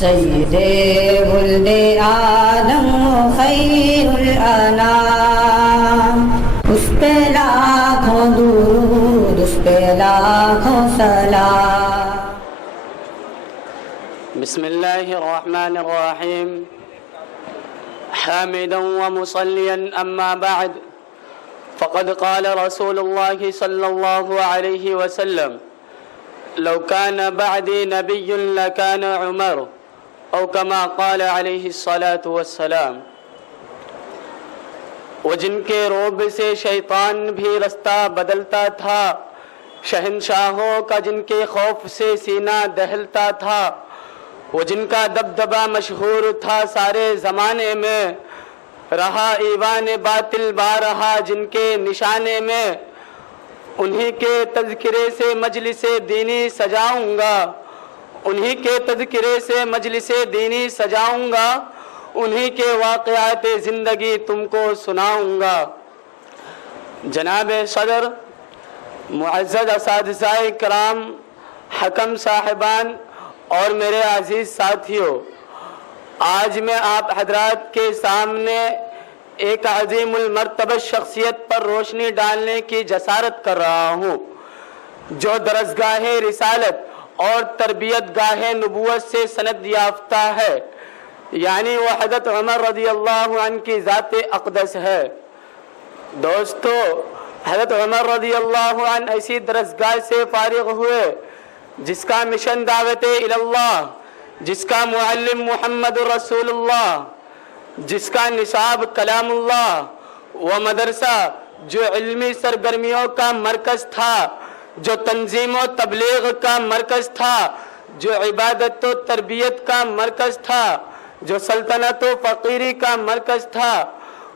سید ولد آدم خیر الانام، اس پہ لاکھوں درود، اس پہ لاکھوں سلام۔ بسم اللہ الرحمن الرحیم، حامدا ومصلیا اما بعد، فقد قال رسول اللہ صلی اللہ علیہ وسلم: لو كان بعدی نبی لكان عمر، او کما قال علیہ الصلاة والسلام۔ وہ جن کے رعب سے شیطان بھی رستہ بدلتا تھا، شہنشاہوں کا جن کے خوف سے سینہ دہلتا تھا، وہ جن کا دبدبہ مشہور تھا سارے زمانے میں، رہا ایوان باطل بارہا جن کے نشانے میں، انہی کے تذکرے سے مجلس دینی سجاؤں گا، انہی کے تذکرے سے مجلس دینی سجاؤں گا، انہی کے واقعات زندگی تم کو سناؤں گا۔ جناب صدر، معزز اساتذہ کرام، حکم صاحبان اور میرے عزیز ساتھیوں، آج میں آپ حضرات کے سامنے ایک عظیم المرتبہ شخصیت پر روشنی ڈالنے کی جسارت کر رہا ہوں، جو درسگاہ رسالت اور تربیت گاہ نبوت سے سند یافتہ ہے، یعنی وہ حضرت عمر رضی اللہ عنہ کی ذات اقدس ہے۔ دوستو، حضرت عمر رضی اللہ عنہ ایسی درسگاہ سے فارغ ہوئے جس کا مشن دعوت اللہ، جس کا معلم محمد رسول اللہ، جس کا نصاب کلام اللہ، وہ مدرسہ جو علمی سرگرمیوں کا مرکز تھا، جو تنظیم و تبلیغ کا مرکز تھا، جو عبادت و تربیت کا مرکز تھا، جو سلطنت و فقیری کا مرکز تھا،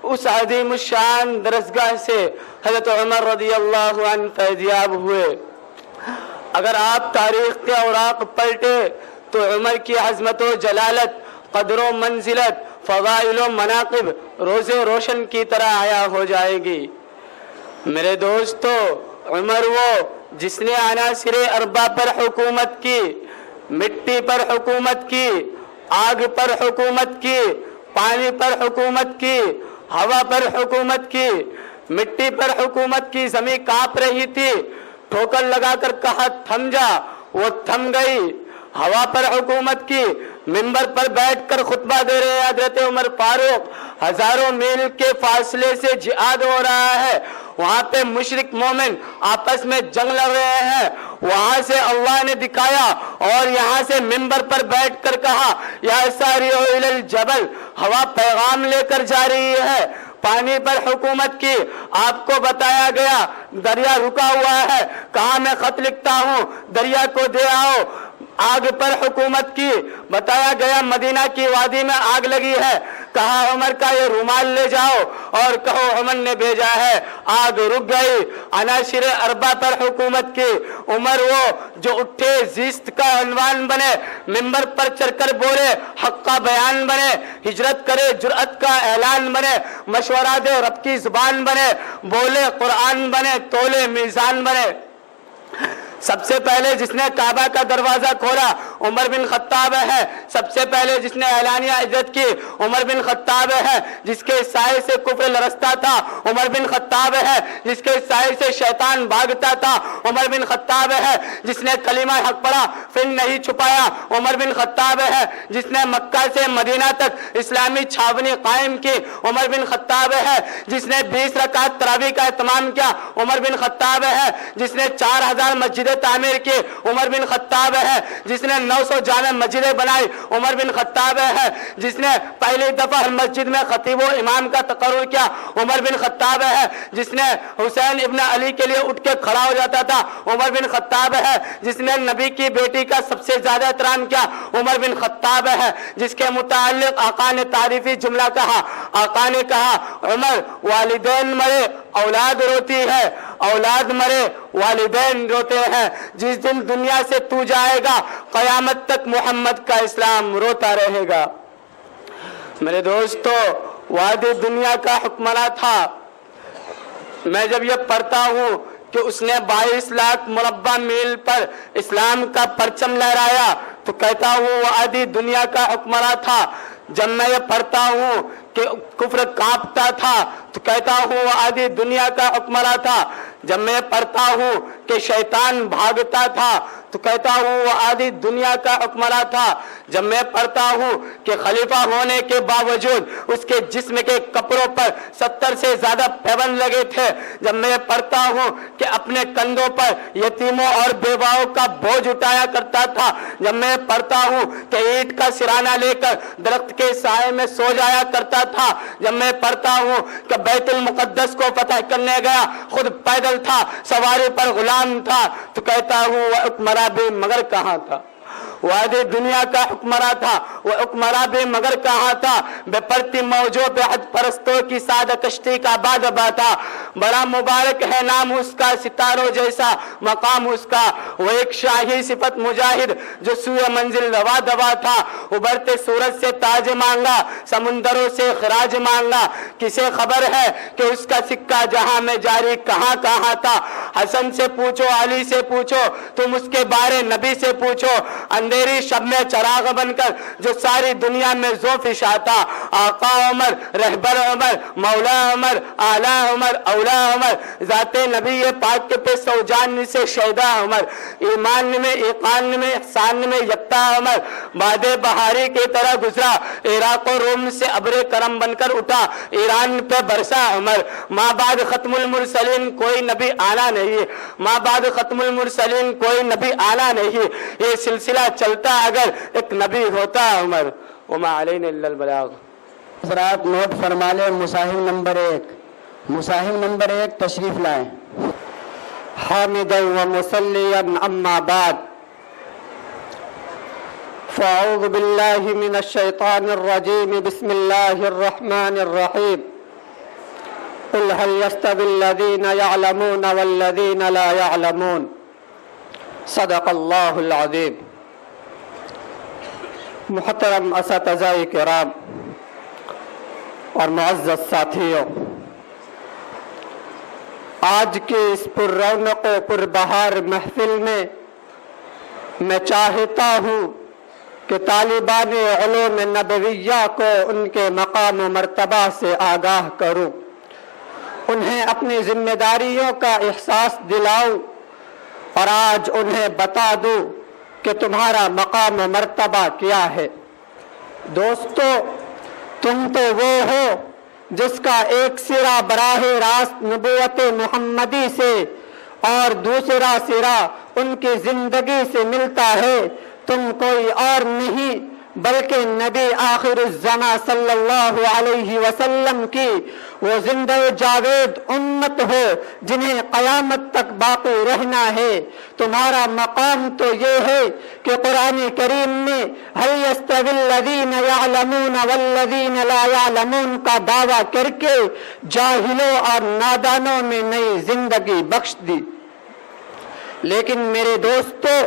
اس عظیم الشان درسگاہ سے حضرت عمر رضی اللہ عنہ فیضیاب ہوئے۔ اگر آپ تاریخ کے اوراق پلٹے تو عمر کی عظمت و جلالت، قدر و منزلت، فضائل و مناقب روز روشن کی طرح عیاں ہو جائے گی۔ میرے دوستو، عمر وہ جس نے عناصر اربع پر حکومت کی، مٹی پر حکومت کی، آگ پر حکومت کی، پانی پر حکومت کی، ہوا پر حکومت کی۔ مٹی پر حکومت کی، زمین کانپ رہی تھی، ٹھوکر لگا کر کہا تھم جا، وہ تھم گئی۔ ہوا پر حکومت کی، منبر پر بیٹھ کر خطبہ دے رہے ہیں حضرت عمر فاروق، ہزاروں میل کے فاصلے سے جہاد ہو رہا ہے، وہاں پہ مشرک مومن آپس میں جنگ لڑ رہے ہیں، وہاں سے اللہ نے دکھایا اور یہاں سے منبر پر بیٹھ کر کہا یا ساریع الی الجبل، ہوا پیغام لے کر جا رہی ہے۔ پانی پر حکومت کی، آپ کو بتایا گیا دریا رکا ہوا ہے، کہاں میں خط لکھتا ہوں، دریا کو دے آؤ۔ آگ پر حکومت کی، بتایا گیا مدینہ کی وادی میں آگ لگی ہے، کہا عمر کا یہ رومال لے جاؤ اور کہو عمر نے بھیجا ہے، آگ رک گئی۔ عناصر اربع پر حکومت کی، عمر وہ جو اٹھے زیست کا عنوان بنے، منبر پر چڑھ کر بولے حق کا بیان بنے، ہجرت کرے جرأت کا اعلان بنے، مشورہ دے رب کی زبان بنے، بولے قرآن بنے، تولے میزان بنے۔ سب سے پہلے جس نے کعبہ کا دروازہ کھولا عمر بن خطاب ہے، سب سے پہلے جس نے اعلانیہ ہجرت کی عمر بن خطاب ہے، جس کے سائے سے کفر لرزتا تھا عمر بن خطاب ہے، جس کے سائے سے شیطان بھاگتا تھا عمر بن خطاب ہے، جس نے کلمہ حق پڑھا پھر نہیں چھپایا عمر بن خطاب ہے، جس نے مکہ سے مدینہ تک اسلامی چھاونی قائم کی عمر بن خطاب ہے، جس نے 20 رکعت تراویح کا اہتمام کیا عمر بن خطاب ہے، جس نے 4000 مسجدیں تعمیر کی عمر بن خطاب ہے، جس نے 900 جامع مسجدیں بنائی عمر بن خطاب ہے، جس نے پہلی دفعہ مسجد میں خطیب و امام کا تقرر کیا عمر بن خطاب ہے، جس نے حسین ابن علی کے لیے اٹھ کے کھڑا ہو جاتا تھا عمر بن خطاب ہے، جس نے نبی کی بیٹی کا سب سے زیادہ احترام کیا عمر بن خطاب ہے، جس کے متعلق آقا نے تعریفی جملہ کہا، آقا نے کہا عمر والدین مرے اولاد روتی ہے، اولاد مرے والدین روتے ہیں، جس دن دنیا سے تو جائے گا قیامت تک محمد کا اسلام روتا رہے گا۔ میرے دوستو، وادی دنیا کا حکمراں تھا۔ میں جب یہ پڑھتا ہوں کہ اس نے 22 لاکھ مربع میل پر اسلام کا پرچم لہرایا، تو کہتا ہوں وہ آدھی دنیا کا حکمراں تھا. جب میں یہ پڑھتا ہوں کہ کفر کانپتا تھا تو کہتا ہوں وہ آدھی دنیا کا حکمراں تھا. جب میں پڑھتا ہوں کہ شیطان بھاگتا تھا تو کہتا ہوں وہ آدھی دنیا کا حکمراں تھا. جب میں پڑھتا ہوں کہ خلیفہ ہونے کے باوجود اس کے جسم کے کپڑوں پر 70 سے زیادہ پیبند لگے تھے. جب میں پڑھتا ہوں کہ اپنے کندھوں پر یتیموں اور بیواؤں کا بوجھ اٹھایا کرتا تھا. جب میں پڑھتا ہوں کہ اینٹ کا سرانہ لے کر درخت کے سائے میں سو جایا کرتا تھا. جب میں پڑھتا ہوں کہ بیت المقدس کو فتح کرنے گیا خود پیدل تھا, سواری پر غلام تھا, تو کہتا ہوں وہ حکمراں بھی مگر کہاں تھا. وہ آدھی دنیا کا حکمراں تھا, وہ حکمراں بھی مگر کہاں تھا. بے پرتی موجوں پہ حد پرستوں کی سادہ کشتی کا بادبا تھا. بڑا مبارک ہے نام اس کا, ستاروں جیسا مقام اس کا. وہ ایک شاہی صفت مجاہد جو سوئے منزل روا دوا تھا. ابھرتے سورج سے تاج مانگا, سمندروں سے خراج مانگا. کسے خبر ہے کہ اس کا سکہ جہاں میں جاری کہاں کہاں تھا. حسن سے پوچھو, علی سے پوچھو, تم اس کے بارے نبی سے پوچھو. اندھیری شب میں چراغ بن کر جو ساری دنیا میں ذو فشاتا. آقا عمر, رہبر عمر, مولا عمر, اعلیٰ عمر, اولا عمر, ذات نبی پاک پہ سوجان سے شیدا عمر. ایمان میں, ایقان میں, احسان میں یکتا عمر. باد بہاری کی طرح گزرا, عراق و روم سے ابر کرم بن کر اٹھا, ایران پہ برسا عمر. ماں بعد ختم المرسلین کوئی نبی آنا نہیں, ماں بعد ختم المرسلین کوئی نبی آنا نہیں. یہ سلسلہ چلتا اگر ایک نبی ہوتا عمر. وما علینا الا البلاغ. حضرات نوٹ فرما لیں, مصاحف نمبر 1, مصاحف نمبر 1 تشریف لائیں. حامدا و مصلیا اما بعد, فاعوذ باللہ من الشیطان الرجیم, بسم اللہ الرحمن الرحیم. قل هل يستوي الذين يعلمون والذين لا يعلمون. صدق اللہ العظیم. محترم اساتذہ کرام اور معزز ساتھیوں, آج کی اس پر رونق و پر بہار محفل میں چاہتا ہوں کہ طالبان علوم نبویہ کو ان کے مقام و مرتبہ سے آگاہ کروں, انہیں اپنی ذمہ داریوں کا احساس دلاؤں اور آج انہیں بتا دوں کہ تمہارا مقام و مرتبہ کیا ہے. دوستو, تم تو وہ ہو جس کا ایک سرا براہ راست نبوت محمدی سے اور دوسرا سرا ان کی زندگی سے ملتا ہے. تم کوئی اور نہیں بلکہ نبی آخر الزمان صلی اللہ علیہ وسلم کی وہ زندہ جاوید امت ہو جنہیں قیامت تک باقی رہنا ہے. تمہارا مقام تو یہ ہے کہ قرآن کریم میں هل يستوي الذين يعلمون والذين لا يعلمون کا دعویٰ کر کے جاہلوں اور نادانوں میں نئی زندگی بخش دی. لیکن میرے دوستو,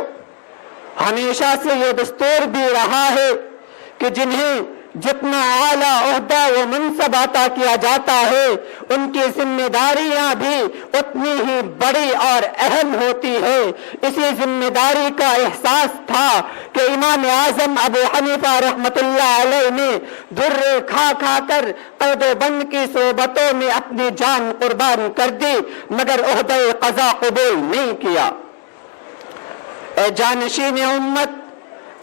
ہمیشہ سے یہ دستور بھی رہا ہے کہ جنہیں جتنا اعلیٰ عہدہ و منصب عطا کیا جاتا ہے ان کی ذمہ داریاں بھی اتنی ہی بڑی اور اہم ہوتی ہے. اسی ذمہ داری کا احساس تھا کہ امام اعظم ابو حنیفہ رحمۃ اللہ علیہ نے در کھا کھا کر قید و بند کی صحبتوں میں اپنی جان قربان کر دی مگر عہدہ قضا قبول نہیں کیا. اے جانشین امت,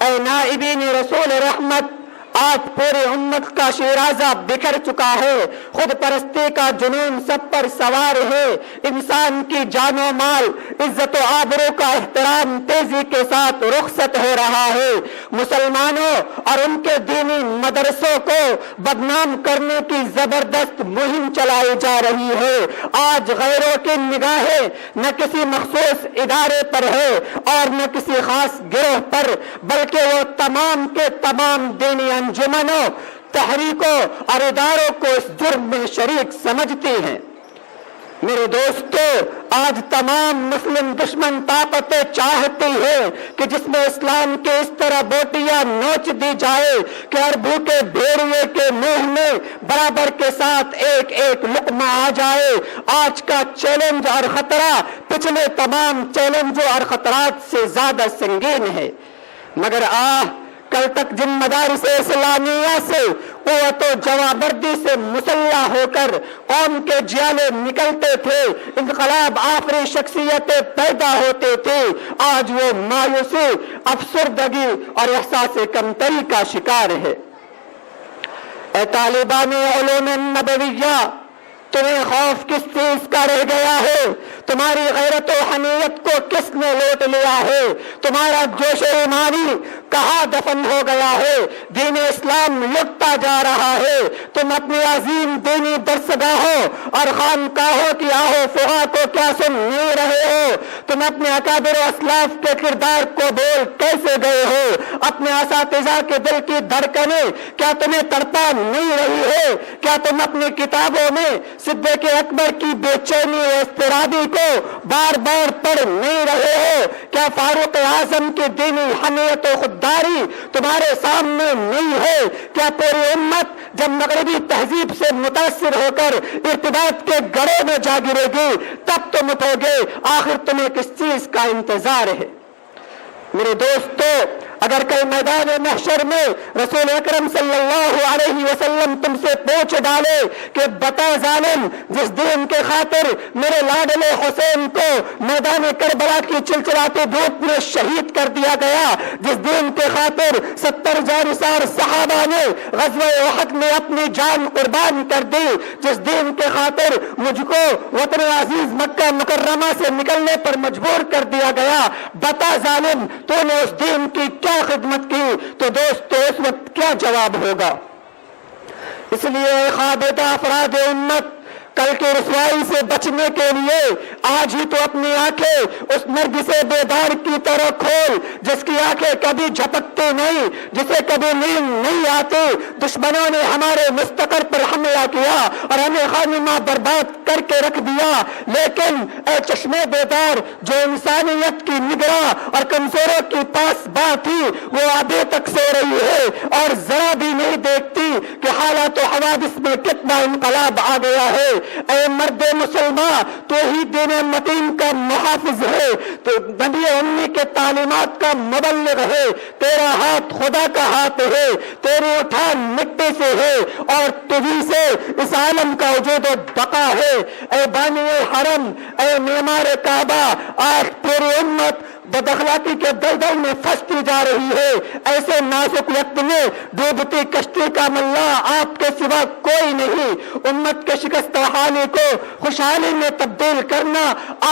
اے نائبین رسول رحمت, آج پورے امت کا شیرازہ بکھر چکا ہے. خود پرستی کا جنون سب پر سوار ہے. انسان کی جان و مال, عزت و آبرو کا احترام تیزی کے ساتھ رخصت ہو رہا ہے. مسلمانوں اور ان کے دینی مدرسوں کو بدنام کرنے کی زبردست مہم چلائی جا رہی ہے. آج غیروں کی نگاہیں نہ کسی مخصوص ادارے پر ہے اور نہ کسی خاص گروہ پر, بلکہ وہ تمام کے تمام دینی انجمنوں, تحریکوں اور اداروں کو اس جرم میں شریک سمجھتی ہیں. میرے دوستو, آج تمام مسلم دشمن طاقتیں چاہتی ہیں کہ جس میں اسلام کے اس طرح بوٹیاں نوچ دی جائے کہ ہر بھوکے بھیڑیے کے منہ میں برابر کے ساتھ ایک ایک لقمہ آ جائے. آج کا چیلنج اور خطرہ پچھلے تمام چیلنجوں اور خطرات سے زیادہ سنگین ہے. مگر کل تک جن مدارس اسلامیہ سے قوت و جوابردی سے مسلح ہو کر قوم کے جیالے نکلتے تھے، انقلاب آفری شخصیتیں پیدا ہوتے تھے، آج وہ مایوسی، افسردگی اور احساس کمتری کا شکار ہے۔ اے طالبان علوم نبویہ، تمہیں خوف کس چیز کا رہ گیا ہے؟ تمہاری غیرت و حمیت کو کس نے لوٹ لیا ہے؟ تمہارا جوش ایمانی کہاں دفن ہو گیا ہے؟ دین اسلام لٹتا جا رہا ہے۔ تم اپنی عظیم دینی درسگاہوں اور خانقاہوں کی آہو فغاں کو کیا سن نہیں رہے ہو؟ تم اپنے اکابر و اسلاف کے کردار کو بول کیسے گئے ہو؟ اپنے اساتذہ کے دل کی دھڑکنیں کیا تمہیں تڑپا نہیں رہی ہے؟ کیا تم اپنی کتابوں میں صدیق اکبر کی بے چینی و اضطرابی کو بار بار پڑھ نہیں رہے ہو؟ کیا فاروق اعظم کی دینی حمیت و خودداری تمہارے سامنے نہیں ہے؟ کیا پوری امت جب مغربی تہذیب سے متاثر ہو کر ارتداد کے گڑھے میں جا گرے گی تب تم اٹھو گے؟ آخر تمہیں کس چیز کا انتظار ہے؟ میرے دوستو، اگر کل میدان محشر میں رسول اکرم صلی اللہ علیہ وسلم تم سے پوچھ ڈالے کہ بتا ظالم، جس دین کے خاطر میرے لاڈلے حسین کو میدان کربلا کی چلچلاتی دھوپ میں شہید کر دیا گیا، جس دین کے خاطر 70 جانثار صحابہ نے غزوہ احد میں اپنی جان قربان کر دی، جس دین کے خاطر مجھ کو وطن عزیز مکہ مکرمہ سے نکلنے پر مجبور کر دیا گیا، بتا ظالم تو نے اس دین کی کیا خدمت کی؟ تو دوستو اس وقت کیا جواب ہوگا؟ اس لیے خابدہ افراد امت، کل کی رسوائی سے بچنے کے لیے آج ہی تو اپنی آنکھیں اس نرگس بیدار کی طرح کھول جس کی آنکھیں کبھی جھپکتی نہیں، جسے کبھی نیند نہیں آتی۔ دشمنوں نے ہمارے مستقر پر حملہ کیا اور ہمیں خامنہ برباد کر کے رکھ دیا، لیکن اے چشمے بیدار جو انسانیت کی نگراں اور کمزوروں کی پاس بات تھی، وہ ابھی تک سو رہی ہے اور ذرا بھی نہیں دیکھتی کہ حالات و حوادث میں کتنا انقلاب آ گیا ہے۔ اے مرد مسلمان، تو ہی دین متین کا محافظ ہے، تو نبی امی کے تعلیمات کا مبلغ ہے، تیرا ہاتھ خدا کا ہاتھ ہے، تیری اٹھان مٹی سے ہے اور تجھی سے اس عالم کا وجود و بقا ہے۔ اے بانی حرم، اے معمار کعبہ، آج پوری امت بد اخلاقی کے دلدل میں پھنستی جا رہی ہے۔ ایسے نازک وقت میں ڈوبتی کشتی کا ملاح آپ کے سوا کوئی نہیں۔ امت کے شکستہ حالی کو خوشحالی میں تبدیل کرنا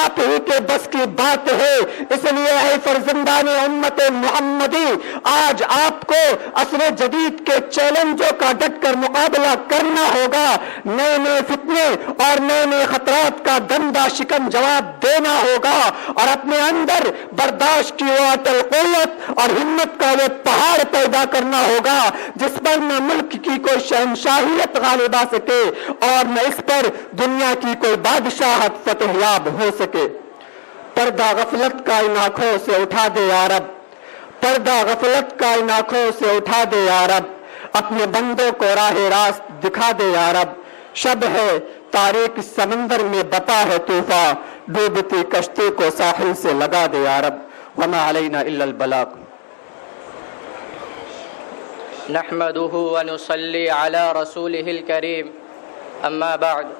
آپ ہی کے بس کی بات ہے۔ اس لیے اے فرزندان امت محمدی، آج آپ کو عصر جدید کے چیلنجوں کا ڈٹ کر مقابلہ کرنا ہوگا، نئے نئے فتنے اور نئے نئے خطرات کا دندہ شکن جواب دینا ہوگا اور اپنے اندر برداشت کی وہ اٹل قوت اور ہمت کا وہ پہاڑ پیدا کرنا ہوگا جس پر نہ ملک کی کوئی شہنشاہیت غالب آ سکے اور نہ اس پر دنیا کی کوئی بادشاہت فتح یاب ہو سکے۔ پردہ غفلت کا ان آنکھوں سے اٹھا دے یا رب، پردہ غفلت کا ان آنکھوں سے اٹھا دے یا رب، اپنے بندوں کو راہ راست دکھا دے یا رب۔ شب ہے تاریک سمندر میں بتا ہے طوفان، ڈوبتی کشتی کو ساحل سے لگا دے یا رب۔ وما علینا الا البلاغ۔ نحمده ونصلي على رسوله الكريم، أما بعد،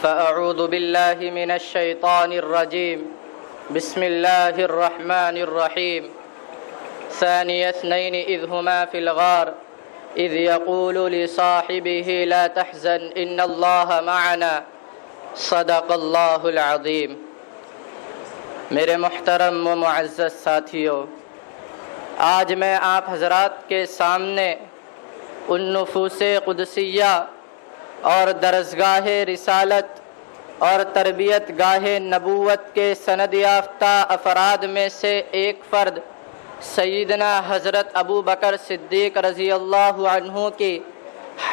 فأعوذ بالله من الشيطان الرجيم، بسم الله الرحمن الرحيم۔ ثاني اثنين إذ هما في الغار إذ يقول لصاحبه لا تحزن إن الله معنا، صدق اللہ العظیم۔ میرے محترم و معزز ساتھیوں، آج میں آپ حضرات کے سامنے ان نفوس قدسیہ اور درسگاہ رسالت اور تربیت گاہ نبوت کے سند یافتہ افراد میں سے ایک فرد سیدنا حضرت ابو بکر صدیق رضی اللہ عنہ کی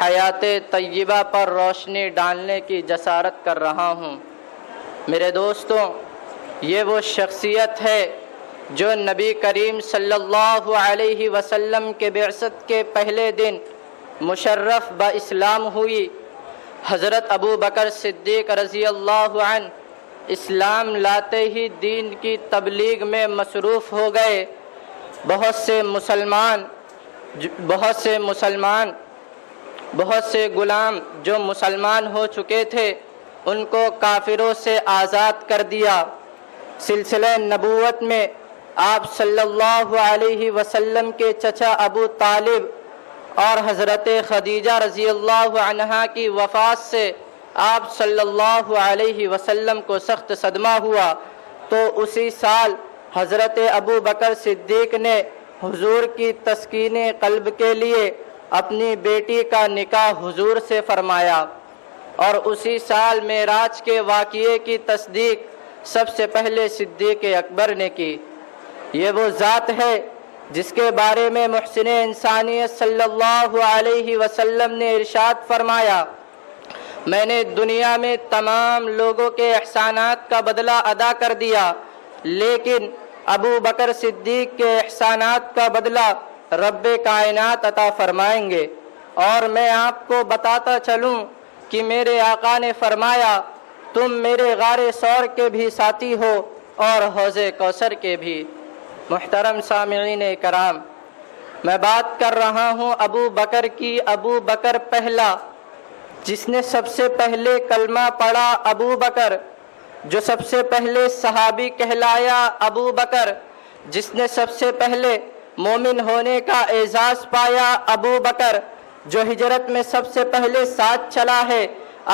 حیات طیبہ پر روشنی ڈالنے کی جسارت کر رہا ہوں۔ میرے دوستوں، یہ وہ شخصیت ہے جو نبی کریم صلی اللہ علیہ وسلم کے بعثت کے پہلے دن مشرف با اسلام ہوئی۔ حضرت ابو بکر صدیق رضی اللہ عنہ اسلام لاتے ہی دین کی تبلیغ میں مصروف ہو گئے بہت سے غلام جو مسلمان ہو چکے تھے ان کو کافروں سے آزاد کر دیا۔ سلسلہ نبوت میں آپ صلی اللہ علیہ وسلم کے چچا ابو طالب اور حضرت خدیجہ رضی اللہ عنہا کی وفات سے آپ صلی اللہ علیہ وسلم کو سخت صدمہ ہوا، تو اسی سال حضرت ابو بکر صدیق نے حضور کی تسکین قلب کے لیے اپنی بیٹی کا نکاح حضور سے فرمایا، اور اسی سال معراج کے واقعے کی تصدیق سب سے پہلے صدیق اکبر نے کی۔ یہ وہ ذات ہے جس کے بارے میں محسن انسانیت صلی اللہ علیہ وسلم نے ارشاد فرمایا، میں نے دنیا میں تمام لوگوں کے احسانات کا بدلہ ادا کر دیا، لیکن ابو بکر صدیق کے احسانات کا بدلہ رب کائنات عطا فرمائیں گے۔ اور میں آپ کو بتاتا چلوں کہ میرے آقا نے فرمایا، تم میرے غار ثور کے بھی ساتھی ہو اور حوض کوثر کے بھی۔ محترم سامعین کرام، میں بات کر رہا ہوں ابو بکر کی۔ ابو بکر پہلا، جس نے سب سے پہلے کلمہ پڑھا، ابو بکر جو سب سے پہلے صحابی کہلایا، ابو بکر جس نے سب سے پہلے مومن ہونے کا اعزاز پایا، ابو بکر جو ہجرت میں سب سے پہلے ساتھ چلا ہے،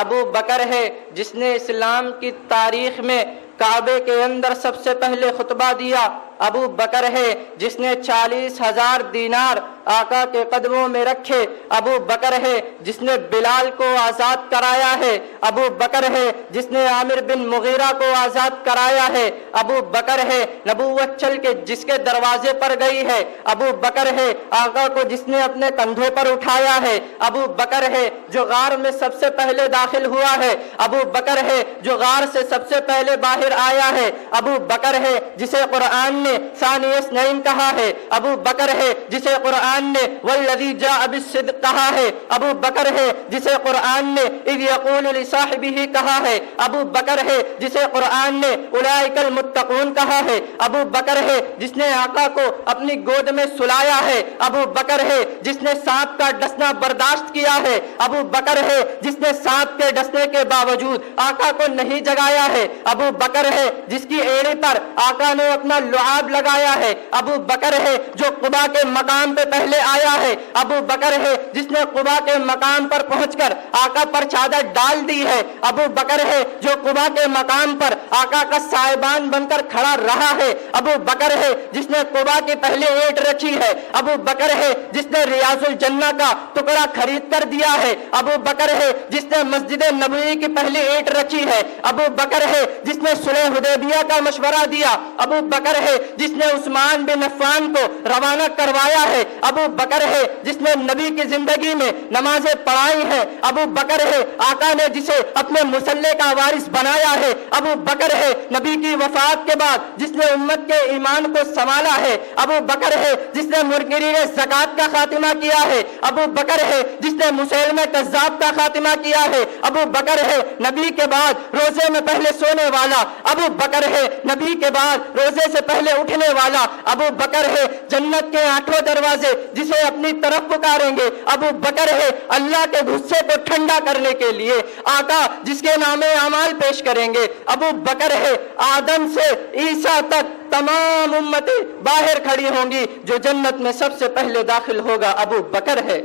ابو بکر ہے جس نے اسلام کی تاریخ میں کعبے کے اندر سب سے پہلے خطبہ دیا، ابو بکر ہے جس نے 40,000 دینار آقا کے قدموں میں رکھے، ابو بکر ہے جس نے بلال کو آزاد کرایا ہے، ابو بکر ہے جس نے عامر بن مغیرہ کو آزاد کرایا ہے، ابو بکر ہے نبوت چل کے جس کے دروازے پر گئی ہے، ابو بکر ہے آقا کو جس نے اپنے کندھوں پر اٹھایا ہے، ابو بکر ہے جو غار میں سب سے پہلے داخل ہوا ہے، ابو بکر ہے جو غار سے سب سے پہلے باہر آیا ہے، ابو بکر ہے جسے قرآن نے ثانی اثنین کہا ہے، ابو بکر ہے جسے قرآن نے والذی جاء بالصدق کہا ہے، ابو بکر ہے جسے قرآن نے اذ یقول لصاحبہ کہا ہے، ابو بکر ہے جسے قرآن نے اولئک المتقون کہا ہے، ابو بکر ہے جس نے آقا کو اپنی گود میں سلایا ہے، ابو بکر ہے جس نے سانپ کا ڈسنا برداشت کیا ہے، ابو بکر ہے جس نے سانپ کے ڈسنے کے باوجود آقا کو نہیں جگایا ہے، ابو بکر ہے جس کی ایڑی پر آقا نے اپنا لعاب لگایا ہے، ابو بکر ہے جو قبا کے مقام پہ پہلے آیا ہے، ابو بکر ہے جس نے قبا کے مقام پر پہنچ کر آقا پر چادر ڈال دی ہے، ابو بکر ہے جو قبا کے مقام پر آقا کا سائبان بن کر کھڑا رہا ہے، ابو بکر ہے جس نے قبا کی پہلے اینٹ رکھی ہے، ابو بکر ہے جس نے ریاض الجنہ کا ٹکڑا خرید کر دیا ہے، ابو بکر ہے جس نے مسجد نبوی کی پہلی اینٹ رکھی ہے، ابو بکر ہے جس نے صلح حدیبیہ کا مشورہ دیا، ابو بکر ہے جس نے عثمان بن عفان کو روانہ کروایا ہے، ابو بکر ہے جس نے نبی کی زندگی میں نمازیں پڑھائی ہیں، ابو بکر ہے آقا نے جسے اپنے مصلے کا وارث بنایا ہے، ابو بکر ہے نبی کی وفات کے بعد جس نے امت کے ایمان کو سنبھالا ہے، ابو بکر ہے جس نے منکرین زکات کا خاتمہ کیا ہے، ابو بکر ہے جس نے مسیلمہ کذاب کا خاتمہ کیا ہے، ابو بکر ہے نبی کے بعد روزے میں پہلے سونے والا، ابو بکر ہے نبی کے بعد روزے سے پہلے اٹھنے والا، ابو بکر ہے جنت کے 8 دروازے جسے اپنی طرف پکاریں گے، ابو بکر ہے اللہ کے غصے کو ٹھنڈا کرنے کے لیے آقا جس کے نام اعمال پیش کریں گے، ابو بکر ہے آدم سے عیسیٰ تک تمام امتیں باہر کھڑی ہوں گی، جو جنت میں سب سے پہلے داخل ہوگا ابو بکر ہے۔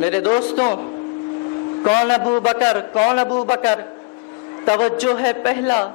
میرے دوستوں، کون ابو بکر؟ کون ابو بکر؟ توجہ ہے، پہلا،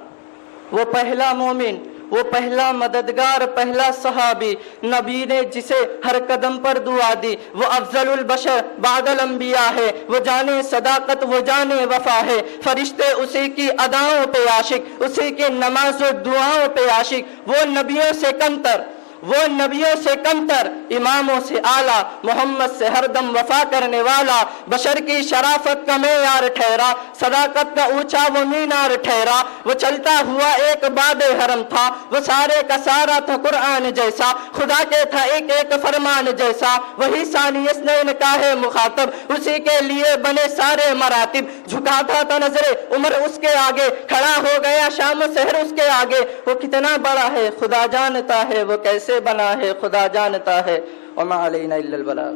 وہ پہلا مومن، وہ پہلا مددگار، پہلا صحابی، نبی نے جسے ہر قدم پر دعا دی، وہ افضل البشر بعد الانبیاء ہے، وہ جانے صداقت، وہ جانے وفا ہے، فرشتے اسی کی اداؤں پہ عاشق، اسی کی نماز و دعاؤں پہ عاشق، وہ نبیوں سے کمتر، وہ نبیوں سے کمتر، اماموں سے اعلیٰ، محمد سے ہر دم وفا کرنے والا، بشر کی شرافت کا معیار ٹھہرا، صداقت کا اونچا وہ مینار ٹھہرا، وہ چلتا ہوا ایک باد حرم تھا، وہ سارے کا سارا تھا قرآن جیسا، خدا کے تھا ایک ایک فرمان جیسا، وہی ثانی اثنین کا ہے مخاطب، اسی کے لیے بنے سارے مراتب، جھکاتا تھا نظر عمر اس کے آگے، کھڑا ہو گیا شام و سحر اس کے آگے، وہ کتنا بڑا ہے خدا جانتا ہے، وہ کیسے بنا ہے خدا جانتا ہے، وما علینا الا البلاغ۔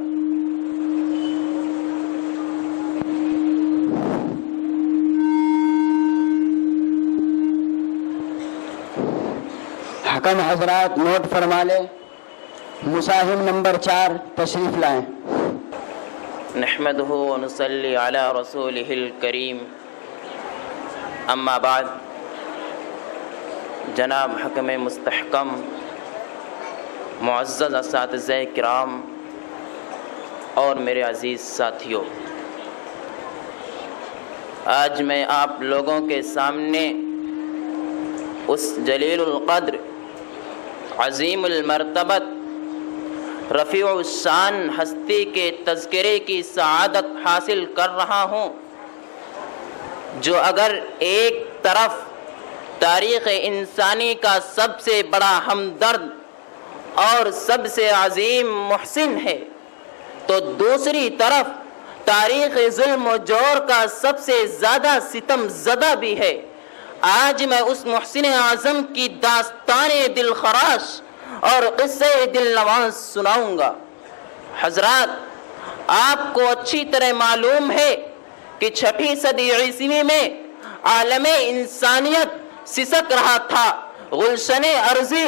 حکم حضرات نوٹ فرما لیں، مصاحب نمبر 4 تشریف لائیں۔ نحمده ونصلي على رسوله الكريم، اما بعد، جناب حکم مستحکم، معزز اساتذہ کرام اور میرے عزیز ساتھیوں، آج میں آپ لوگوں کے سامنے اس جلیل القدر، عظیم المرتبت، رفیع الشان ہستی کے تذکرے کی سعادت حاصل کر رہا ہوں، جو اگر ایک طرف تاریخ انسانی کا سب سے بڑا ہمدرد اور سب سے عظیم محسن ہے، تو دوسری طرف تاریخ ظلم و جور کا سب سے زیادہ ستم زدہ بھی ہے۔ آج میں اس محسن اعظم کی داستان دلخراش اور قصے دل نواز سناؤں گا۔ حضرات، آپ کو اچھی طرح معلوم ہے کہ 6 صدی عیسوی میں عالم انسانیت سسک رہا تھا، گلشن ارضی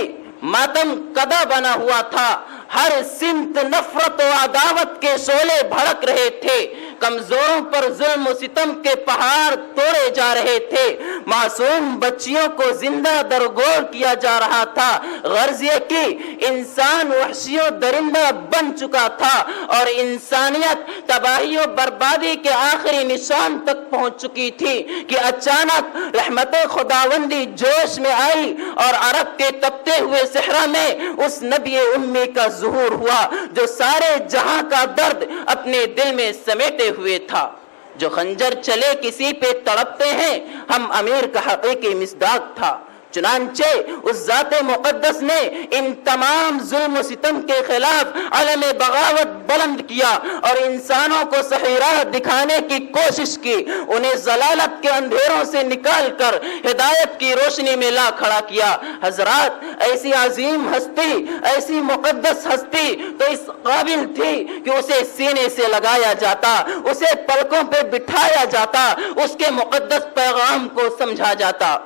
ماتم کدہ بنا ہوا تھا، ہر سمت نفرت و عداوت کے شعلے بھڑک رہے تھے، کمزوروں پر ظلم و ستم کے پہاڑ توڑے جا رہے تھے، معصوم بچیوں کو زندہ درگور کیا جا رہا تھا، غرض یہ کہ انسان وحشی و درندہ بن چکا تھا اور انسانیت تباہی و بربادی کے آخری نشان تک پہنچ چکی تھی کہ اچانک رحمت خداوندی جوش میں آئی اور عرب کے تپتے ہوئے صحرا میں اس نبی امی کا ظہور ہوا جو سارے جہاں کا درد اپنے دل میں سمیٹے ہوئے تھا۔ جو خنجر چلے کسی پہ تڑپتے ہیں، ہم امیر کا حقیقی مصداق تھا۔ چنانچہ اس ذات مقدس نے ان تمام ظلم و ستم کے خلاف علم بغاوت بلند کیا اور انسانوں کو صحیح راہ دکھانے کی کوشش کی، انہیں ضلالت کے اندھیروں سے نکال کر ہدایت کی روشنی میں لا کھڑا کیا۔ حضرات، ایسی عظیم ہستی، ایسی مقدس ہستی تو اس قابل تھی کہ اسے سینے سے لگایا جاتا، اسے پلکوں پہ بٹھایا جاتا، اس کے مقدس پیغام کو سمجھا جاتا،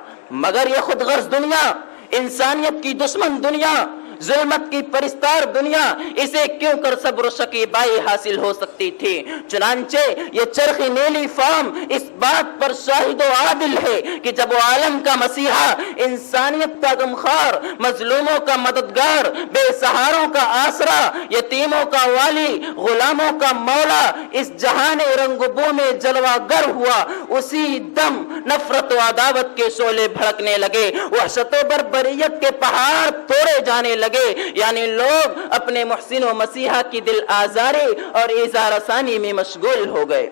مگر یہ خود غرض دنیا، انسانیت کی دشمن دنیا، ظلمت کی پرستار دنیا، اسے کیوں کر صبر و شکیبائی حاصل ہو سکتی تھی؟ چنانچہ یہ چرخی نیلی فام اس بات پر شاہد و عادل ہے کہ جب وہ عالم کا مسیحا، انسانیت کا غمخوار، مظلوموں کا مددگار، بے سہاروں کا آسرا، یتیموں کا والی، غلاموں کا مولا، اس جہان رنگ بو میں جلوہ گر ہوا، اسی دم نفرت و عداوت کے شعلے بھڑکنے لگے، وحشت و بربریت کے پہاڑ توڑے جانے لگے، یعنی لوگ اپنے محسن و مسیحا کی دل آزاری اور ایذا رسانی میں مشغول ہو گئے۔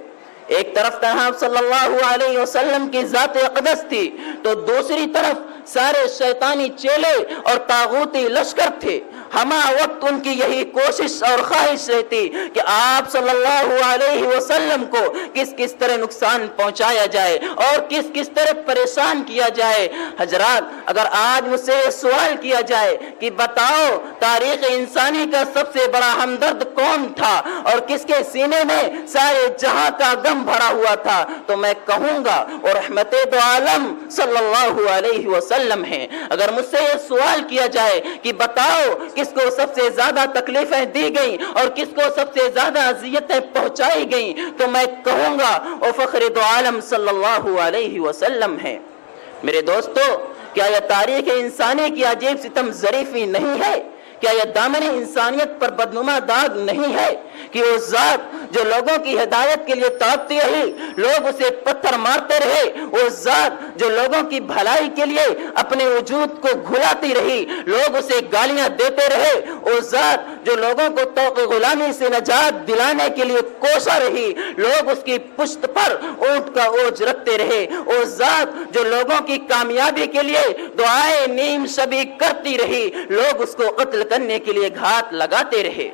ایک طرف آپ صلی اللہ علیہ وسلم کی ذات اقدس تھی تو دوسری طرف سارے شیطانی چیلے اور طاغوتی لشکر تھے۔ ہمہ وقت ان کی یہی کوشش اور خواہش رہتی کہ آپ صلی اللہ علیہ وسلم کو کس کس طرح نقصان پہنچایا جائے اور کس کس طرح پریشان کیا جائے۔ حضرات، اگر آج مجھ سے یہ سوال کیا جائے کہ بتاؤ تاریخ انسانی کا سب سے بڑا ہمدرد کون تھا اور کس کے سینے میں سارے جہاں کا غم بھرا ہوا تھا، تو میں کہوں گا وہ رحمت دو عالم صلی اللہ علیہ وسلم ہیں۔ اگر مجھ سے یہ سوال کیا جائے کہ بتاؤ کس کو سب سے زیادہ تکلیفیں دی گئیں اور کس کو سب سے زیادہ اذیتیں پہنچائی گئیں، تو میں کہوں گا وہ فخر دو عالم صلی اللہ علیہ وسلم ہیں۔ میرے دوستو، کیا یہ تاریخ انسانی کی عجیب ستم ظریفی نہیں ہے؟ کیا یہ دامن انسانیت پر بدنما داغ نہیں ہے کہ وہ ذات جو لوگوں کی ہدایت کے لیے تڑپتی رہی، لوگ اسے پتھر مارتے رہے، وہ ذات جو لوگوں کی بھلائی کے لیے اپنے وجود کو گھلاتی رہی، لوگ اسے گالیاں دیتے رہے، وہ ذات جو لوگوں کو طوق غلامی سے نجات دلانے کے لیے کوشاں رہی، لوگ اس کی پشت پر اونٹ کا اوج رکھتے رہے، وہ ذات جو لوگوں کی کامیابی کے لیے دعائیں نیم شبی کرتی رہی، لوگ اس کو قتل کرنے کے لیے گھات لگاتے رہے۔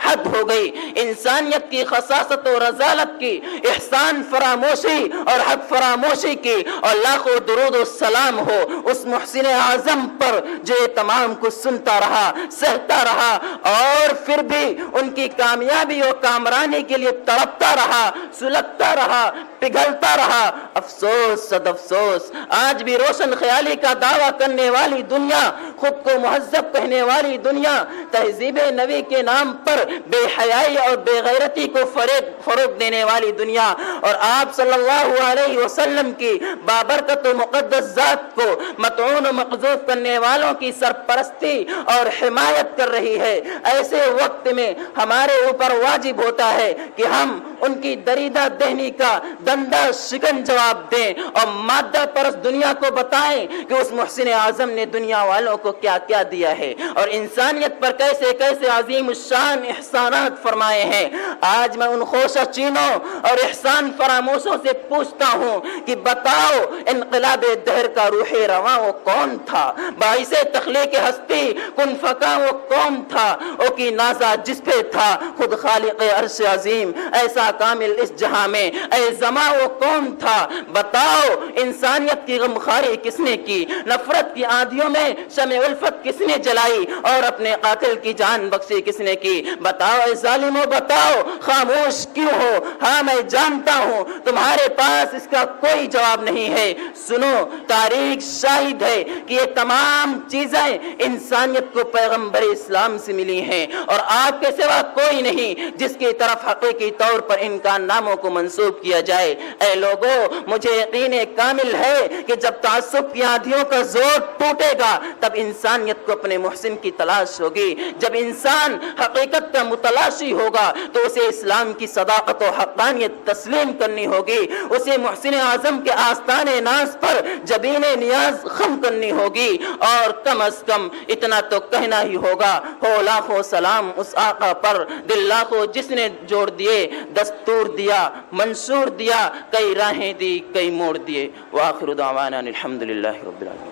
حد ہو گئی انسانیت کی خساست و رذالت کی، احسان فراموشی اور حد فراموشی کی، اور لاکھوں درود و سلام ہو اس محسن اعظم پر جو یہ تمام کچھ سنتا رہا، سہتا رہا، اور پھر بھی ان کی کامیابی و کامرانی کے لیے تڑپتا رہا، سلگتا رہا، پگھلتا رہا۔ افسوس صد افسوس، آج بھی روشن خیالی کا دعویٰ کرنے والی دنیا، خود کو مہذب کہنے والی دنیا، تہذیب نبی کے نام پر بے حیائی اور بے غیرتی کو فروغ دینے والی دنیا، اور آپ صلی اللہ علیہ وسلم کی بابرکت و مقدس ذات کو مطعون و مقذوف کرنے والوں کی سرپرستی اور حمایت کر رہی ہے۔ ایسے وقت میں ہمارے اوپر واجب ہوتا ہے کہ ہم ان کی دریدہ دہنی کا دندہ شکن جواب دیں، اور مادہ پرست دنیا کو بتائیں کہ اس محسن اعظم نے دنیا والوں کو کیا کیا دیا ہے، اور انسانیت پر کیسے کیسے عظیم الشان احسانات فرمائے ہیں۔ آج میں ان خوشہ چینوں اور احسان فراموشوں سے پوچھتا ہوں کہ بتاؤ انقلاب دہر کا روح رواں وہ کون تھا؟ باعث تخلیق ہستی کن فکا وہ کون تھا؟ او کی نازا جس پہ تھا خود خالق عرش عظیم، ایسا کامل اس جہاں میں اے زماں وہ کون تھا؟ بتاؤ انسانیت کی غمخواری کس نے کی؟ نفرت کی آندھیوں میں شمع الفت کس نے جلائی اور اپنے قاتل کی جان بخشی کس نے کی؟ بتاؤ اے ظالموں، بتاؤ، خاموش کیوں ہو؟ ہاں میں جانتا ہوں تمہارے پاس اس کا کوئی جواب نہیں ہے۔ سنو، تاریخ شاہد ہے کہ یہ تمام چیزیں انسانیت کو پیغمبر اسلام سے ملی ہیں، اور آپ کے سوا کوئی نہیں جس کی طرف حقیقی طور پر ان کا ناموں کو منسوب کیا جائے۔ اے لوگو، مجھے یقین کامل ہے کہ جب تعصب کی آندھیوں کا زور ٹوٹے گا تب انسانیت کو اپنے محسن کی تلاش ہوگی۔ جب انسان حقیقت کا متلاشی ہوگا تو اسے اسلام کی صداقت و حقانیت تسلیم کرنی ہوگی، اسے محسن اعظم کے آستانے ناز پر جبین نیاز خم کرنی ہوگی، اور کم از کم اتنا تو کہنا ہی ہوگا، ہو لاکھوں سلام اس آقا پر، دل لاکھوں جس نے جوڑ دیے، دستور دیا، منشور دیا، کئی راہیں دی، کئی موڑ دیے۔ وآخر دعوانا الحمدللہ رب العالمین۔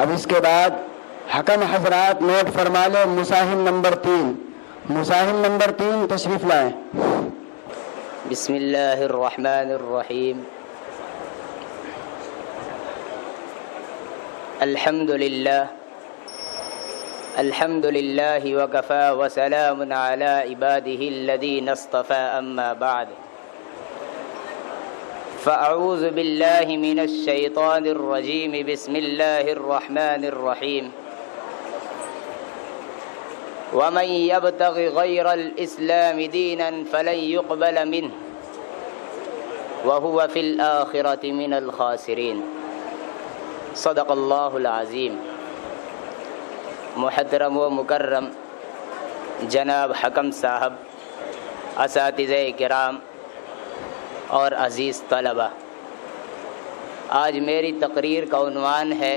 اب اس کے بعد حکم حضرات نوٹ فرما لیں، مصاحم نمبر 3، مصاحم نمبر 3 تشریف لائیں۔ بسم اللہ الرحمن الرحیم۔ الحمد للہ وکفى وسلام علی عباده الذین اصطفى، اما بعد فاعوذ باللہ من الشیطان الرجیم، بسم اللہ الرحمن الرحیم۔ ومن يبتغ غير الإسلام دينا فلن يقبل منه وهو في الآخرة من الخاسرين، صدق اللہ العظیم۔ محترم و مکرم جناب حکم صاحب، اساتذہ کرام اور عزیز طلبہ، آج میری تقریر کا عنوان ہے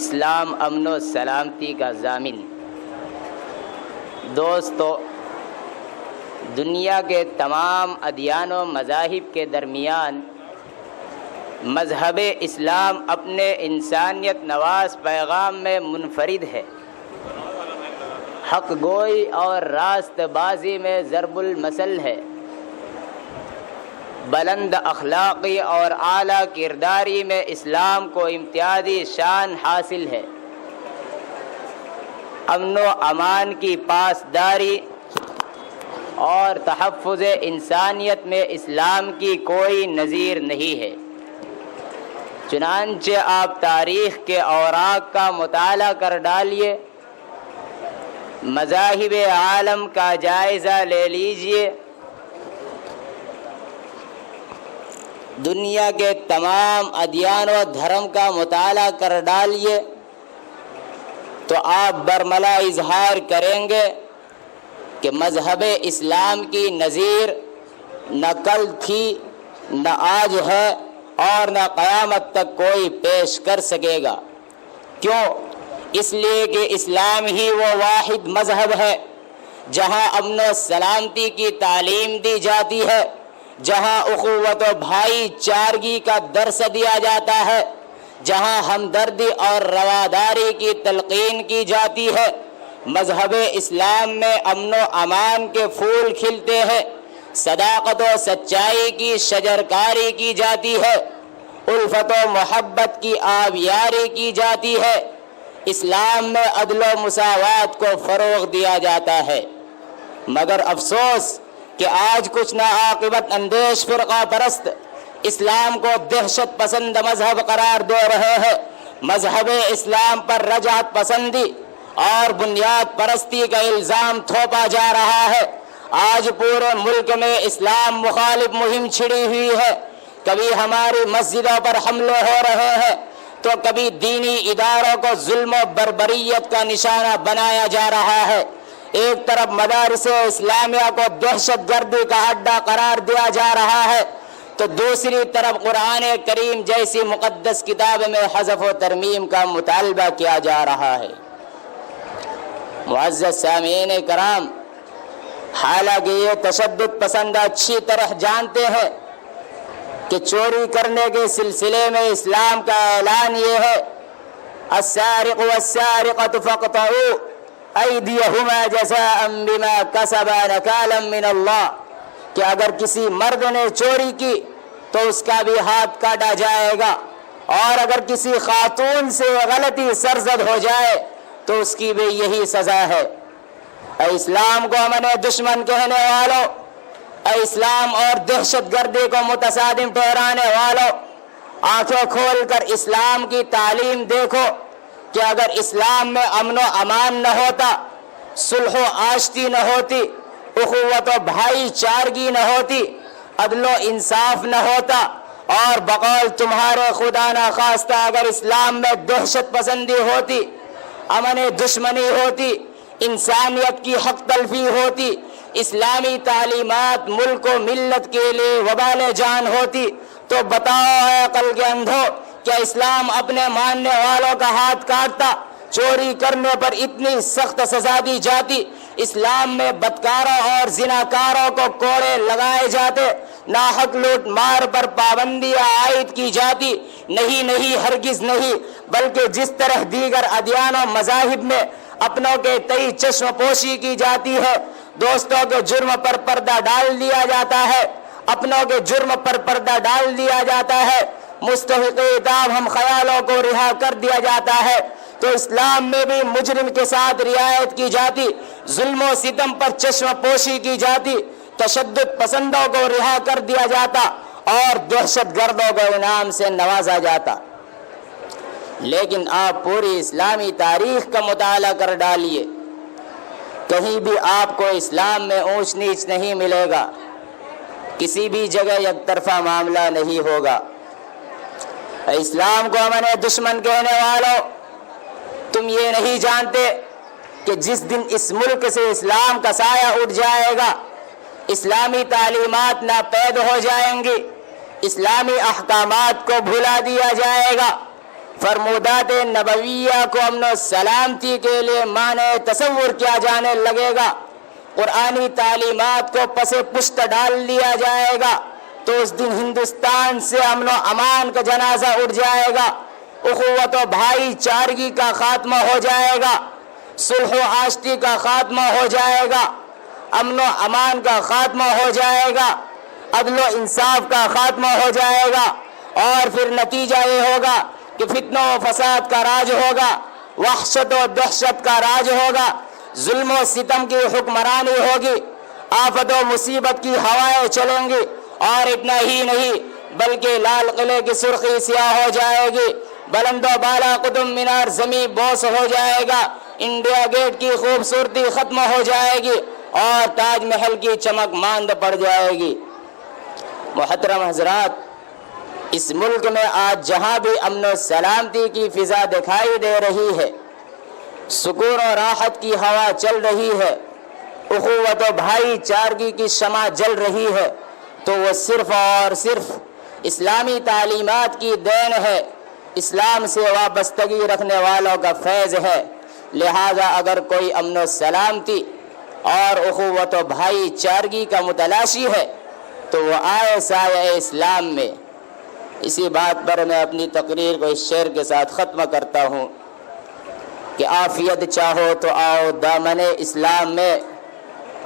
اسلام امن و سلامتی کا ضامن۔ دوستو، دنیا کے تمام ادیان و مذاہب کے درمیان مذہب اسلام اپنے انسانیت نواز پیغام میں منفرد ہے۔ حق گوئی اور راست بازی میں ضرب المثل ہے، بلند اخلاقی اور اعلیٰ کرداری میں اسلام کو امتیازی شان حاصل ہے۔ امن و امان کی پاسداری اور تحفظ انسانیت میں اسلام کی کوئی نظیر نہیں ہے۔ چنانچہ آپ تاریخ کے اوراق کا مطالعہ کر ڈالیے، مذاہب عالم کا جائزہ لے لیجئے، دنیا کے تمام ادیان و دھرم کا مطالعہ کر ڈالیے تو آپ برملا اظہار کریں گے کہ مذہب اسلام کی نظیر نہ کل تھی نہ آج ہے اور نہ قیامت تک کوئی پیش کر سکے گا۔ کیوں؟ اس لیے کہ اسلام ہی وہ واحد مذہب ہے جہاں امن و سلامتی کی تعلیم دی جاتی ہے، جہاں اخوت و بھائی چارگی کا درس دیا جاتا ہے، جہاں ہمدردی اور رواداری کی تلقین کی جاتی ہے۔ مذہب اسلام میں امن و امان کے پھول کھلتے ہیں، صداقت و سچائی کی شجرکاری کی جاتی ہے، الفت و محبت کی آبیاری کی جاتی ہے۔ اسلام میں عدل و مساوات کو فروغ دیا جاتا ہے۔ مگر افسوس کہ آج کچھ ناعاقبت اندیش فرقہ پرست اسلام کو دہشت پسند مذہب قرار دے رہے ہیں۔ مذہب اسلام پر رجعت پسندی اور بنیاد پرستی کا الزام تھوپا جا رہا ہے۔ آج پورے ملک میں اسلام مخالف مہم چھڑی ہوئی ہے۔ کبھی ہماری مسجدوں پر حملے ہو رہے ہیں تو کبھی دینی اداروں کو ظلم و بربریت کا نشانہ بنایا جا رہا ہے۔ ایک طرف مدارس اسلامیہ کو دہشت گردی کا اڈہ قرار دیا جا رہا ہے تو دوسری طرف قرآن کریم جیسی مقدس کتاب میں حذف و ترمیم کا مطالبہ کیا جا رہا ہے۔ معزز سامعین کرام، حالانکہ یہ تشدد پسند اچھی طرح جانتے ہیں کہ چوری کرنے کے سلسلے میں اسلام کا اعلان یہ ہے، السارق والسارقة فاقطعوا ایدیہما جزاء بما کسبا نکالا من اللہ، کہ اگر کسی مرد نے چوری کی تو اس کا بھی ہاتھ کاٹا جائے گا، اور اگر کسی خاتون سے غلطی سرزد ہو جائے تو اس کی بھی یہی سزا ہے۔ اے اسلام کو امن دشمن کہنے والوں، اے اسلام اور دہشت گردی کو متصادم ٹھہرانے والوں، آنکھیں کھول کر اسلام کی تعلیم دیکھو کہ اگر اسلام میں امن و امان نہ ہوتا، صلح و آشتی نہ ہوتی، اخوت و بھائی چارگی نہ ہوتی، عدل و انصاف نہ ہوتا، اور بقول تمہارے خدا نہ خواستہ اگر اسلام میں دہشت پسندی ہوتی، امن دشمنی ہوتی، انسانیت کی حق تلفی ہوتی، اسلامی تعلیمات ملک و ملت کے لیے وبال جان ہوتی، تو بتاؤ اے عقل کے اندھو، کیا اسلام اپنے ماننے والوں کا ہاتھ کاٹتا؟ چوری کرنے پر اتنی سخت سزا دی جاتی، اسلام میں بدکاروں اور زناکاروں کو کوڑے لگائے جاتے، ناحق لوٹ مار پر پابندیاں عائد کی جاتی؟ نہیں، ہرگز نہیں، بلکہ جس طرح دیگر ادیان و مذاہب میں اپنوں کے تئیں چشم پوشی کی جاتی ہے، دوستوں کے جرم پر پردہ ڈال دیا جاتا ہے، اپنوں کے جرم پر پردہ ڈال دیا جاتا ہے، مستحق عتاب ہم خیالوں کو رہا کر دیا جاتا ہے، تو اسلام میں بھی مجرم کے ساتھ رعایت کی جاتی، ظلم و ستم پر چشم پوشی کی جاتی، تشدد پسندوں کو رہا کر دیا جاتا اور دہشت گردوں کو انعام سے نوازا جاتا۔ لیکن آپ پوری اسلامی تاریخ کا مطالعہ کر ڈالیے، کہیں بھی آپ کو اسلام میں اونچ نیچ نہیں ملے گا، کسی بھی جگہ یک طرفہ معاملہ نہیں ہوگا۔ اسلام کو امن دشمن کہنے والوں، تم یہ نہیں جانتے کہ جس دن اس ملک سے اسلام کا سایہ اٹھ جائے گا، اسلامی تعلیمات ناپید ہو جائیں گی، اسلامی احکامات کو بھلا دیا جائے گا، فرمودات نبویہ کو امن و سلامتی کے لیے معنی تصور کیا جانے لگے گا، قرآنی تعلیمات کو پس پشت ڈال دیا جائے گا، تو اس دن ہندوستان سے امن و امان کا جنازہ اٹھ جائے گا، اخوت و بھائی چارگی کا خاتمہ ہو جائے گا، صلح و آشتی کا خاتمہ ہو جائے گا، امن و امان کا خاتمہ ہو جائے گا، عدل و انصاف کا خاتمہ ہو جائے گا، اور پھر نتیجہ یہ ہوگا کہ فتنہ و فساد کا راج ہوگا، وحشت و دہشت کا راج ہوگا، ظلم و ستم کی حکمرانی ہوگی، آفت و مصیبت کی ہوائیں چلیں گی، اور اتنا ہی نہیں بلکہ لال قلعے کی سرخی سیاہ ہو جائے گی، بلند و بالا قطب مینار زمین بوس ہو جائے گا، انڈیا گیٹ کی خوبصورتی ختم ہو جائے گی، اور تاج محل کی چمک ماند پڑ جائے گی۔ محترم حضرات، اس ملک میں آج جہاں بھی امن و سلامتی کی فضا دکھائی دے رہی ہے، سکون و راحت کی ہوا چل رہی ہے، اخوت و بھائی چارگی کی شمع جل رہی ہے، تو وہ صرف اور صرف اسلامی تعلیمات کی دین ہے، اسلام سے وابستگی رکھنے والوں کا فیض ہے۔ لہذا اگر کوئی امن و سلامتی اور اخوت و بھائی چارگی کا متلاشی ہے تو وہ آئے سایہ اسلام میں۔ اسی بات پر میں اپنی تقریر کو اس شعر کے ساتھ ختم کرتا ہوں کہ عافیت چاہو تو آؤ دامن اسلام میں،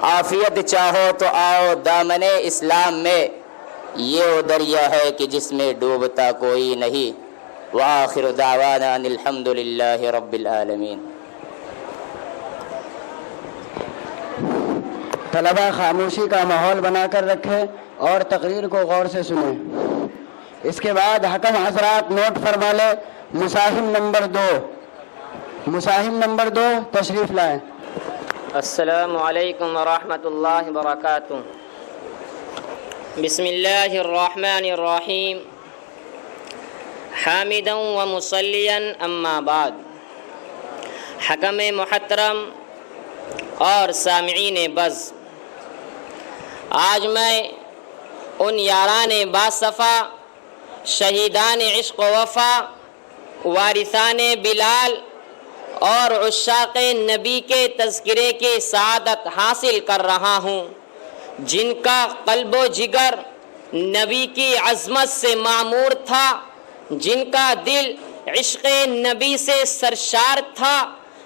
عافیت چاہو تو آؤ دامن اسلام میں، یہ وہ دریا ہے کہ جس میں ڈوبتا کوئی نہیں۔ وآخر دعوانا ان الحمد للہ رب العالمین۔ طلبہ خاموشی کا ماحول بنا کر رکھیں اور تقریر کو غور سے سنیں۔ اس کے بعد حکم حضرات نوٹ فرما لیں، مساہم نمبر دو تشریف لائیں۔ السلام علیکم ورحمۃ اللہ وبرکاتہ۔ بسم اللہ الرحمن الرحیم، حامدا و مصلیا اما بعد۔ حکم محترم اور سامعین بز، آج میں ان یاران باصفا، شہیدان عشق و وفا، وارثان بلال اور عشاق نبی کے تذکرے کی سعادت حاصل کر رہا ہوں، جن کا قلب و جگر نبی کی عظمت سے معمور تھا، جن کا دل عشق نبی سے سرشار تھا،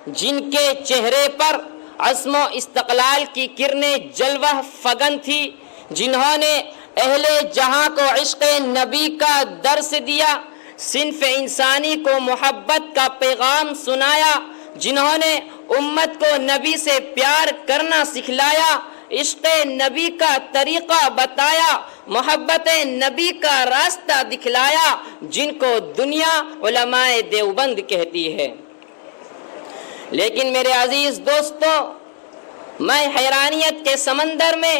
جن کے چہرے پر عزم و استقلال کی کرنیں جلوہ فگن تھی، جنہوں نے اہل جہاں کو عشق نبی کا درس دیا، صنف انسانی کو محبت کا پیغام سنایا، جنہوں نے امت کو نبی سے پیار کرنا سکھلایا، عشق نبی کا طریقہ بتایا، محبت نبی کا راستہ دکھلایا، جن کو دنیا علماء دیوبند کہتی ہے۔ لیکن میرے عزیز دوستو، میں حیرانیت کے سمندر میں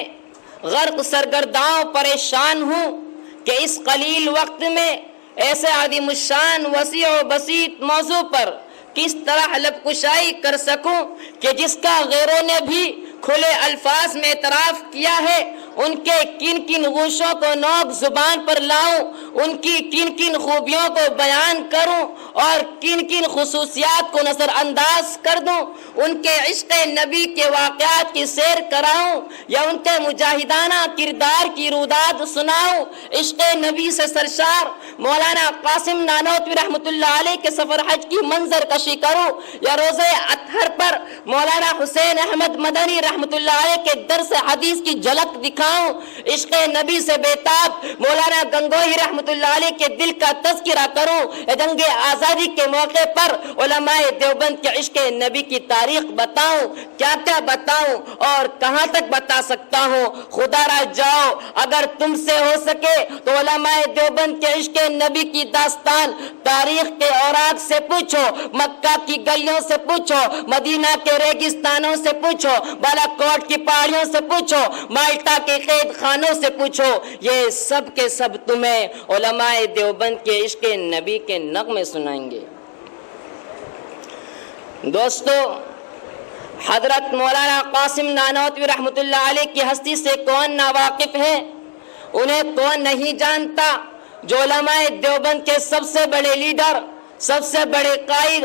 غرق سرگرداں پریشان ہوں کہ اس قلیل وقت میں ایسے عظیم الشان وسیع و بسیط موضوع پر کس طرح لب کشائی کر سکوں کہ جس کا غیروں نے بھی کھلے الفاظ میں اعتراف کیا ہے، ان کے کن کن گوشوں کو نوک زبان پر لاؤں، ان کی کن کن خوبیوں کو بیان کروں اور کن کن خصوصیات کو نظر انداز کر دوں، ان کے عشق نبی کے واقعات کی سیر کراؤں یا ان کے مجاہدانہ کردار کی روداد سناؤں۔ عشق نبی سے سرشار مولانا قاسم نانوتوی رحمۃ اللہ علیہ کے سفر حج کی منظر کشی کروں یا روزے اطہر پر مولانا حسین احمد مدنی رحمۃ اللہ علیہ کے درس حدیث کی جھلک دکھاؤں۔ عشق نبی سے بےتاب مولانا گنگوہی رحمۃ اللہ علیہ کے دل کا تذکرہ کروں یا جنگ آزادی کے موقع پر علماء دیوبند کے عشق نبی کی تاریخ بتاؤں، کیا کیا بتاؤں اور کہاں تک بتا سکتا ہوں۔ خدا را جاؤ، اگر تم سے ہو سکے تو علماء دیوبند کے عشق نبی کی داستان تاریخ کے اوراق سے پوچھو، مکہ کی گلیوں سے پوچھو، مدینہ کے ریگستانوں سے پوچھو، بالا کوٹ کی پہاڑیوں سے پوچھو، مالٹا کے قید خانوں سے پوچھو، یہ سب کے سب تمہیں علماء دیوبند کے عشق نبی کے نغمے سنائیں گے۔ دوستو، حضرت مولانا قاسم نانوتوی رحمۃ اللہ علیہ کی ہستی سے کون ناواقف ہے، انہیں کون نہیں جانتا، جو علماء دیوبند کے سب سے بڑے لیڈر، سب سے بڑے قائد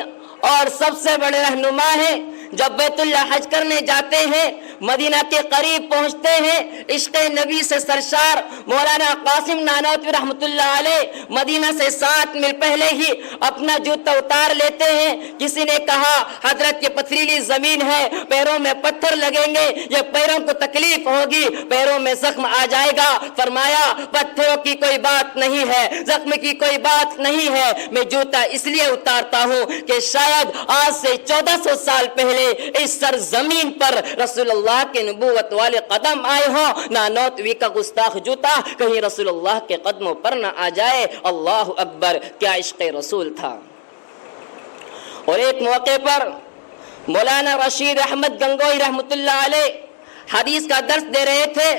اور سب سے بڑے رہنما ہیں۔ جب بیت اللہ حج کرنے جاتے ہیں، مدینہ کے قریب پہنچتے ہیں، عشق نبی سے سرشار مولانا قاسم نانوتوی رحمۃ اللہ علیہ مدینہ سے 7 میل پہلے ہی اپنا جوتا اتار لیتے ہیں۔ کسی نے کہا حضرت یہ پتھریلی زمین ہے، پیروں میں پتھر لگیں گے، یہ پیروں کو تکلیف ہوگی، پیروں میں زخم آ جائے گا۔ فرمایا پتھروں کی کوئی بات نہیں ہے، زخم کی کوئی بات نہیں ہے، میں جوتا اس لیے اتارتا ہوں کہ شاید آج سے 1400 سال پہلے اس سرزمین پر رسول اللہ کے نبوت والے قدم آئے ہوں، نانوتوی کا گستاخ جوتا کہیں رسول اللہ کے قدموں پر نہ آ جائے۔ اللہ اکبر، کیا عشق رسول تھا۔ اور ایک موقع پر مولانا رشید احمد گنگوہی رحمۃ اللہ علیہ حدیث کا درس دے رہے تھے،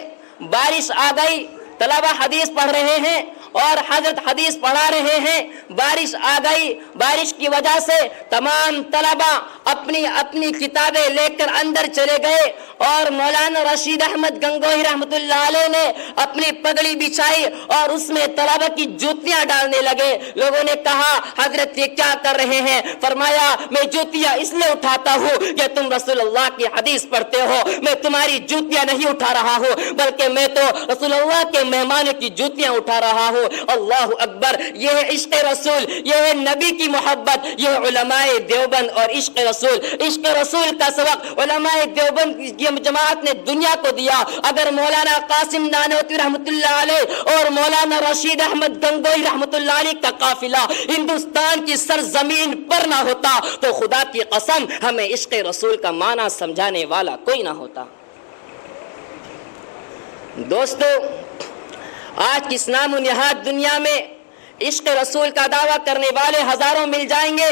بارش آ گئی، طلبہ حدیث پڑھ رہے ہیں اور حضرت حدیث پڑھا رہے ہیں، بارش آ گئی، بارش کی وجہ سے تمام طلبہ اپنی اپنی کتابیں لے کر اندر چلے گئے اور مولانا رشید احمد گنگوہی رحمۃ اللہ علیہ نے اپنی پگڑی بچھائی اور اس میں طلبہ کی جوتیاں ڈالنے لگے۔ لوگوں نے کہا حضرت یہ کیا کر رہے ہیں؟ فرمایا میں جوتیاں اس لیے اٹھاتا ہوں کہ تم رسول اللہ کی حدیث پڑھتے ہو، میں تمہاری جوتیاں نہیں اٹھا رہا ہوں بلکہ میں تو رسول اللہ کے مہمانوں کی جوتیاں اٹھا رہا ہوں۔ اللہ اکبر، یہ ہے عشق رسول، یہ ہے نبی کی محبت، یہ ہے علماء دیوبند اور عشق رسول۔ عشق رسول کا سبق علماء دیوبند کی جماعت نے دنیا کو دیا۔ اگر مولانا قاسم نانوتوی رحمۃ اللہ علیہ اور مولانا رشید احمد گنگوہی رحمۃ اللہ علیہ کا قافلہ ہندوستان کی سرزمین پر نہ ہوتا تو خدا کی قسم ہمیں عشق رسول کا معنی سمجھانے والا کوئی نہ ہوتا۔ دوستو، آج کی اسلام و نہاد دنیا میں عشق رسول کا دعویٰ کرنے والے ہزاروں مل جائیں گے،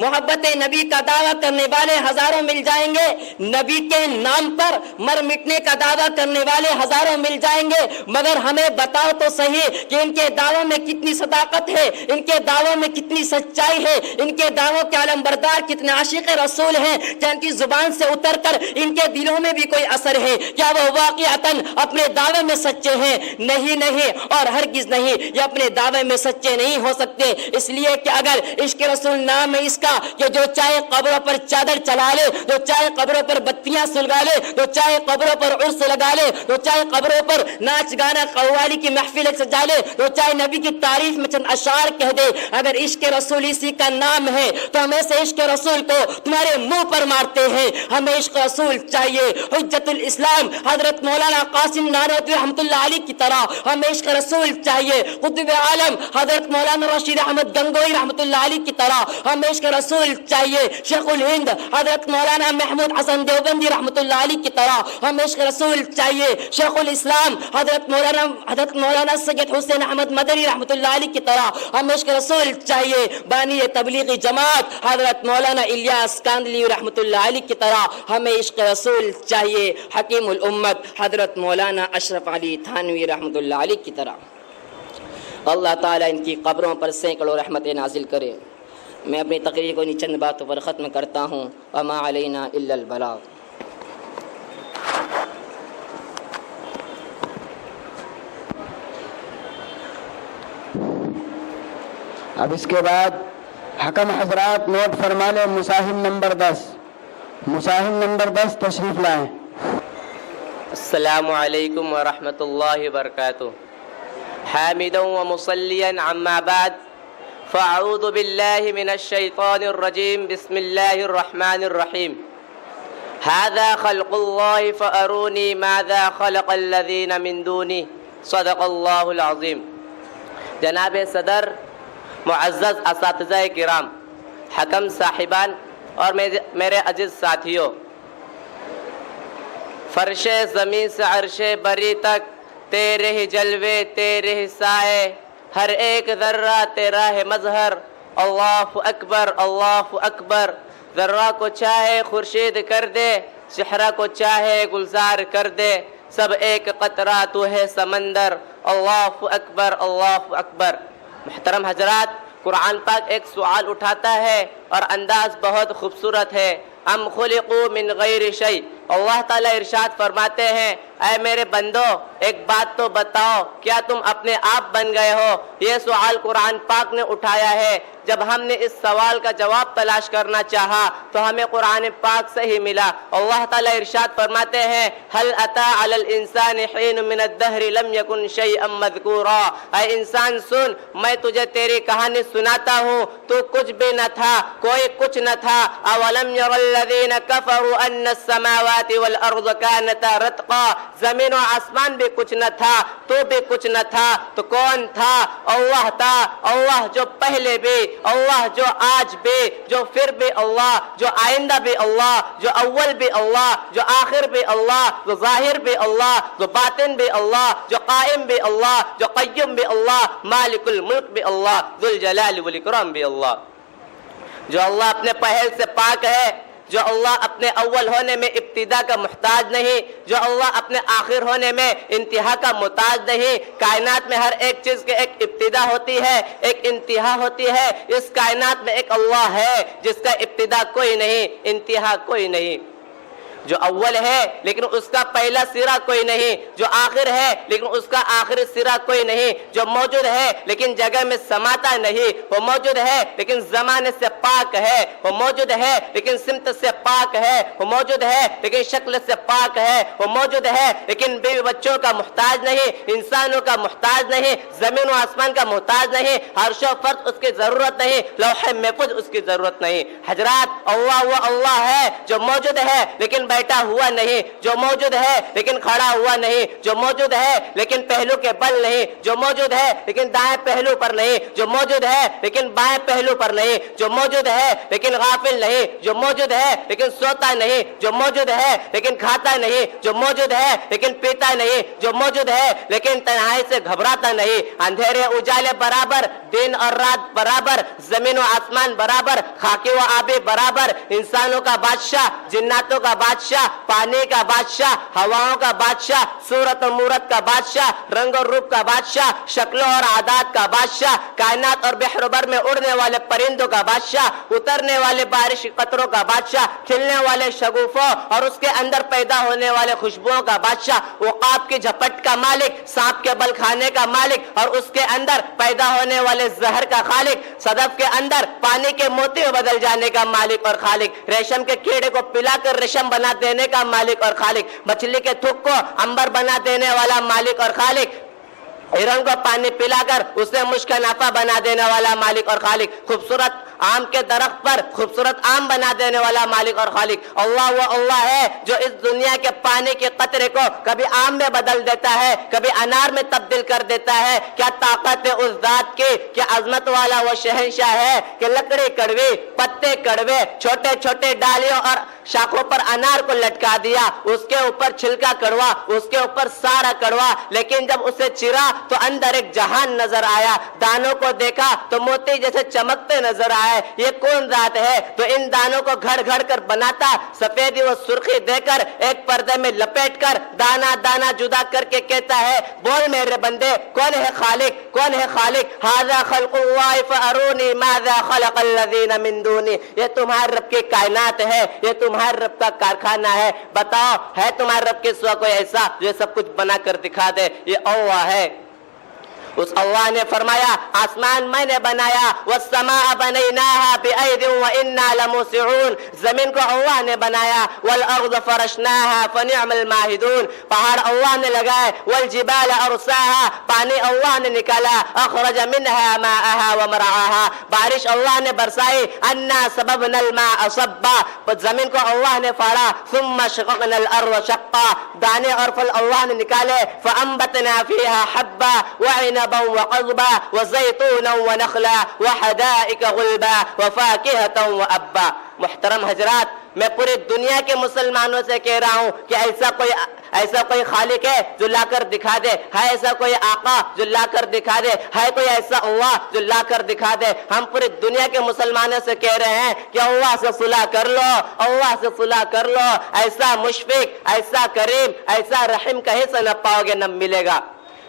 محبت نبی کا دعویٰ کرنے والے ہزاروں مل جائیں گے، نبی کے نام پر مر مٹنے کا دعویٰ کرنے والے ہزاروں مل جائیں گے، مگر ہمیں بتاؤ تو صحیح کہ ان کے دعووں میں کتنی صداقت ہے، ان کے دعووں میں کتنی سچائی ہے، ان کے دعووں کے علم بردار کتنے عاشق رسول ہیں، کیا ان کی زبان سے اتر کر ان کے دلوں میں بھی کوئی اثر ہے؟ کیا وہ واقعتاً اپنے دعوے میں سچے ہیں؟ نہیں اور ہرگز نہیں، یہ اپنے دعوے میں سچے نہیں ہو سکتے، اس لیے کہ اگر عشق رسول نام ہے اس کا کہ جو چاہے قبروں پر چادر چلا لے، جو چاہے قبروں پر بتیاں سلگا لے، جو چاہے قبروں پر عرس لگا لے، جو چاہے قبروں پر ناچ گانا قوالی کی محفل سجا لے، جو چاہے نبی کی تعریف میں چند اشعار کہہ دے، اگر عشق رسول اسی کا نام ہے تو ہم ایسے عشق رسول کو تمہارے منہ پر مارتے ہیں۔ ہمیں عشق رسول چاہیے، حجت الاسلام حضرت مولانا قاسم نانوتوی رحمۃ اللہ علیہ کی طرح ہمیں عشق رسول چاہیے، قطب عالم حضرت مولانا رشید احمد گنگوہی رحمۃ اللہ علیہ کی طرح ہمیں عشق رسول چاہیے، شیخ الہند حضرت مولانا محمود حسن دیوبندی رحمۃ اللہ علیہ کی طرح ہمیں عشق رسول چاہیے، شیخ الاسلام حضرت مولانا سید حسین احمد مدنی رحمۃ اللہ علیہ کی طرح ہمیں عشق رسول چاہیے، بانی تبلیغی جماعت حضرت مولانا الیاس کاندلی رحمۃ اللہ علیہ کی طرح ہمیں عشق رسول چاہیے، حکیم الامت حضرت مولانا اشرف علی تھانوی رحمۃ اللہ علیہ کی طرح۔ اللہ تعالیٰ ان کی قبروں پر سینکڑوں رحمتیں نازل کرے۔ میں اپنی تقریر کو چند باتوں پر ختم کرتا ہوں، وما علینا الا البلاغ۔ اب اس کے بعد حکم حضرات نوٹ فرما لیں، مصاحب نمبر 10 تشریف لائیں۔ السلام علیکم ورحمۃ اللہ وبرکاتہ۔ حامدا ومصلیا عما بعد، فاعوذ باللہ من الشیطان الرجیم، بسم اللہ الرحمن الرحیم۔ هذا خلق اللہ فارونی ماذا خلق الذین من دونہ، صدق اللہ العظیم۔ جناب صدر، معزز اساتذہ کرام، حکم صاحبان اور میرے عزیز ساتھیوں، فرش زمین سے عرش بری تک تیرے ہی جلوے، تیرے ہی سائے، ہر ایک ذرہ تیرا ہے مظہر۔ اللہ اکبر، اللہ اکبر۔ ذرہ کو چاہے خورشید کر دے، صحرا کو چاہے گلزار کر دے، سب ایک قطرہ تو ہے سمندر۔ اللہ اکبر، اللہ اکبر۔ محترم حضرات، قرآن پاک ایک سوال اٹھاتا ہے اور انداز بہت خوبصورت ہے۔ ام خلقوا من غیر شیء۔ اللہ تعالیٰ ارشاد فرماتے ہیں، اے میرے بندو ایک بات تو بتاؤ، کیا تم اپنے آپ بن گئے ہو؟ یہ سوال قرآن پاک نے اٹھایا ہے۔ جب ہم نے اس سوال کا جواب تلاش کرنا چاہا تو ہمیں قرآن پاک سے ہی ملا۔ اللہ تعالیٰ ارشاد فرماتے ہیں، هل اتى على الانسان حين من الدهر لم يكن شيئا مذكورا۔ اے انسان سن، میں تجھے تیری کہانی سناتا ہوں، تو کچھ بھی نہ تھا، کوئی کچھ نہ تھا۔ اولم ير الذين كفروا ان السماوات والارض كانتا رتقا۔ زمین و آسمان بھی کچھ نہ تھا، تو بھی کچھ نہ تھا، تو کون تھا؟ اللہ تھا۔ اللہ جو پہلے بھی، اللہ جو آج بھی، جو پھر بھی اللہ، جو آئندہ بھی اللہ، جو اول بھی اللہ، جو آخر بھی اللہ، جو ظاہر بھی اللہ، جو باطن بھی اللہ، جو قائم بھی اللہ، جو قیوم بھی اللہ، مالک الملک بھی اللہ، ذو الجلال والاکرام بھی اللہ۔ جو اللہ اپنے پہل سے پاک ہے، جو اللہ اپنے اول ہونے میں ابتدا کا محتاج نہیں، جو اللہ اپنے آخر ہونے میں انتہا کا محتاج نہیں۔ کائنات میں ہر ایک چیز کے ایک ابتدا ہوتی ہے، ایک انتہا ہوتی ہے۔ اس کائنات میں ایک اللہ ہے جس کا ابتدا کوئی نہیں، انتہا کوئی نہیں، جو اول ہے لیکن اس کا پہلا سرا کوئی نہیں، جو آخر ہے لیکن اس کا آخری سرا کوئی نہیں، جو موجود ہے لیکن جگہ میں سماتا نہیں، وہ موجود ہے لیکن زمانے سے پاک ہے، وہ موجود ہے لیکن سمت سے پاک ہے، وہ موجود ہے لیکن شکل سے پاک ہے، وہ موجود ہے لیکن بیوی بچوں کا محتاج نہیں، انسانوں کا محتاج نہیں، زمین و آسمان کا محتاج نہیں، عرش و فرش اس کی ضرورت نہیں، لوح محفوظ اس کی ضرورت نہیں۔ حضرات، اللہ وہ اللہ ہے جو موجود ہے لیکن بیٹھا ہوا نہیں، جو موجود ہے لیکن کھڑا ہوا نہیں، جو موجود ہے لیکن پہلو کے بل نہیں، جو موجود ہے لیکن دائیں پہلو پر نہیں، جو موجود ہے لیکن بائیں پہلو پر نہیں، جو موجود ہے لیکن غافل نہیں، جو موجود ہے لیکن سوتا نہیں، جو موجود ہے لیکن کھاتا نہیں، جو موجود ہے لیکن پیتا نہیں، جو موجود ہے لیکن تنہائی سے گھبراتا نہیں۔ اندھیرے اجالے برابر، دن اور رات برابر، زمین و آسمان برابر، خاکی و آبی برابر، انسانوں کا بادشاہ، جناتوں کا بادشاہ، پانی کا بادشاہ، ہواؤں کا بادشاہ، صورت و مورت کا بادشاہ، رنگ اور روپ کا بادشاہ، شکلوں اور عادات کا بادشاہ، کائنات اور بحر و بر میں اڑنے والے پرندوں کا بادشاہ، اترنے والے بارش قطروں کا بادشاہ، کھلنے والے شگوفوں اور اس کے اندر پیدا ہونے والے خوشبوؤں کا بادشاہ، عقاب کی جھپٹ کا مالک، سانپ کے بل کھانے کا مالک اور اس کے اندر پیدا ہونے والے زہر کا خالق، صدف کے اندر پانی کے موتی میں بدل جانے کا مالک اور خالق، ریشم کے کیڑے کو پلا کر ریشم بنا دینے کا مالک اور خالق، مچھلی کے تھوک کو عنبر بنا دینے والا مالک اور خالق، ہرن کو پانی پلا کر اسے مشک نافع بنا دینے والا مالک اور خالق، خوبصورت آم کے درخت پر خوبصورت آم بنا دینے والا مالک اور خالق۔ اللہ وہ اللہ ہے جو اس دنیا کے پانی کے قطرے کو کبھی آم میں بدل دیتا ہے، کبھی انار میں تبدیل کر دیتا ہے۔ کیا طاقت ہے اس ذات کی، کیا عظمت والا وہ شہنشاہ ہے کہ لکڑی کڑوی، پتے کڑوے، چھوٹے چھوٹے ڈالیوں اور شاخوں پر انار کو لٹکا دیا، اس کے اوپر چھلکا کڑوا، اس کے اوپر سارا کڑوا، لیکن جب اسے چرا تو اندر ایک جہان نظر آیا، دانوں کو دیکھا تو موتی جیسے چمکتے نظر آئے۔ یہ کون ذات ہے تو ان دانوں کو گھڑ گھڑ کر بناتا، سفیدی و سرخی دے کر ایک پردے میں لپیٹ کر دانا دانا جدا کر کے کہتا ہے، بول میرے بندے کون ہے خالق، کون ہے خالق؟ ھذا خلق اللہ فارونی ماذا خلق الذین من دونی، یہ تمہارے رب کی کائنات ہے، یہ تمہارے رب کا کارخانہ ہے، بتاؤ ہے تمہارے رب کے سوا کوئی ایسا جو سب کچھ بنا کر دکھا دے؟ یہ اللہ ہے۔ اس اللہ نے فرمایا آسمان میں نے بنایا، والسماء بنیناها بأید وإنا لموسعون، زمین کو اللہ نے بنایا، والارض فرشناها فنعم الماہدون، پہاڑ اللہ نے لگائے، والجبال ارساها، پانی اللہ نے نکالا، اخرج منها ماءها ومرعاها، بارش اللہ نے برسائی، انا سببنا الماء صبا، زمین کو اللہ نے پھاڑا، ثم شققنا الارض شقا، دانے اور پھل اللہ نے نکالے، فانبتنا فيها حبا وعنبا وقضبا وزيتونا ونخلا وحدائق غلبا وفاكهة وأبا۔ محترم حضرات، میں پوری دنیا کے مسلمانوں سے کہہ رہا ہوں کہ ایسا کوئی خالق ہے جو لا کر دکھا دے، ہے ایسا کوئی آقا جو لا کر دکھا دے، ہے کوئی ایسا اللہ جو لا کر دکھا دے؟ ہم پوری دنیا کے مسلمانوں سے کہہ رہے ہیں کہ اللہ سے صلح کر لو، اللہ سے صلح کر لو، ایسا مشفق، ایسا کریم، ایسا رحیم کہیں سے نہ پاؤ گے، نہ ملے گا۔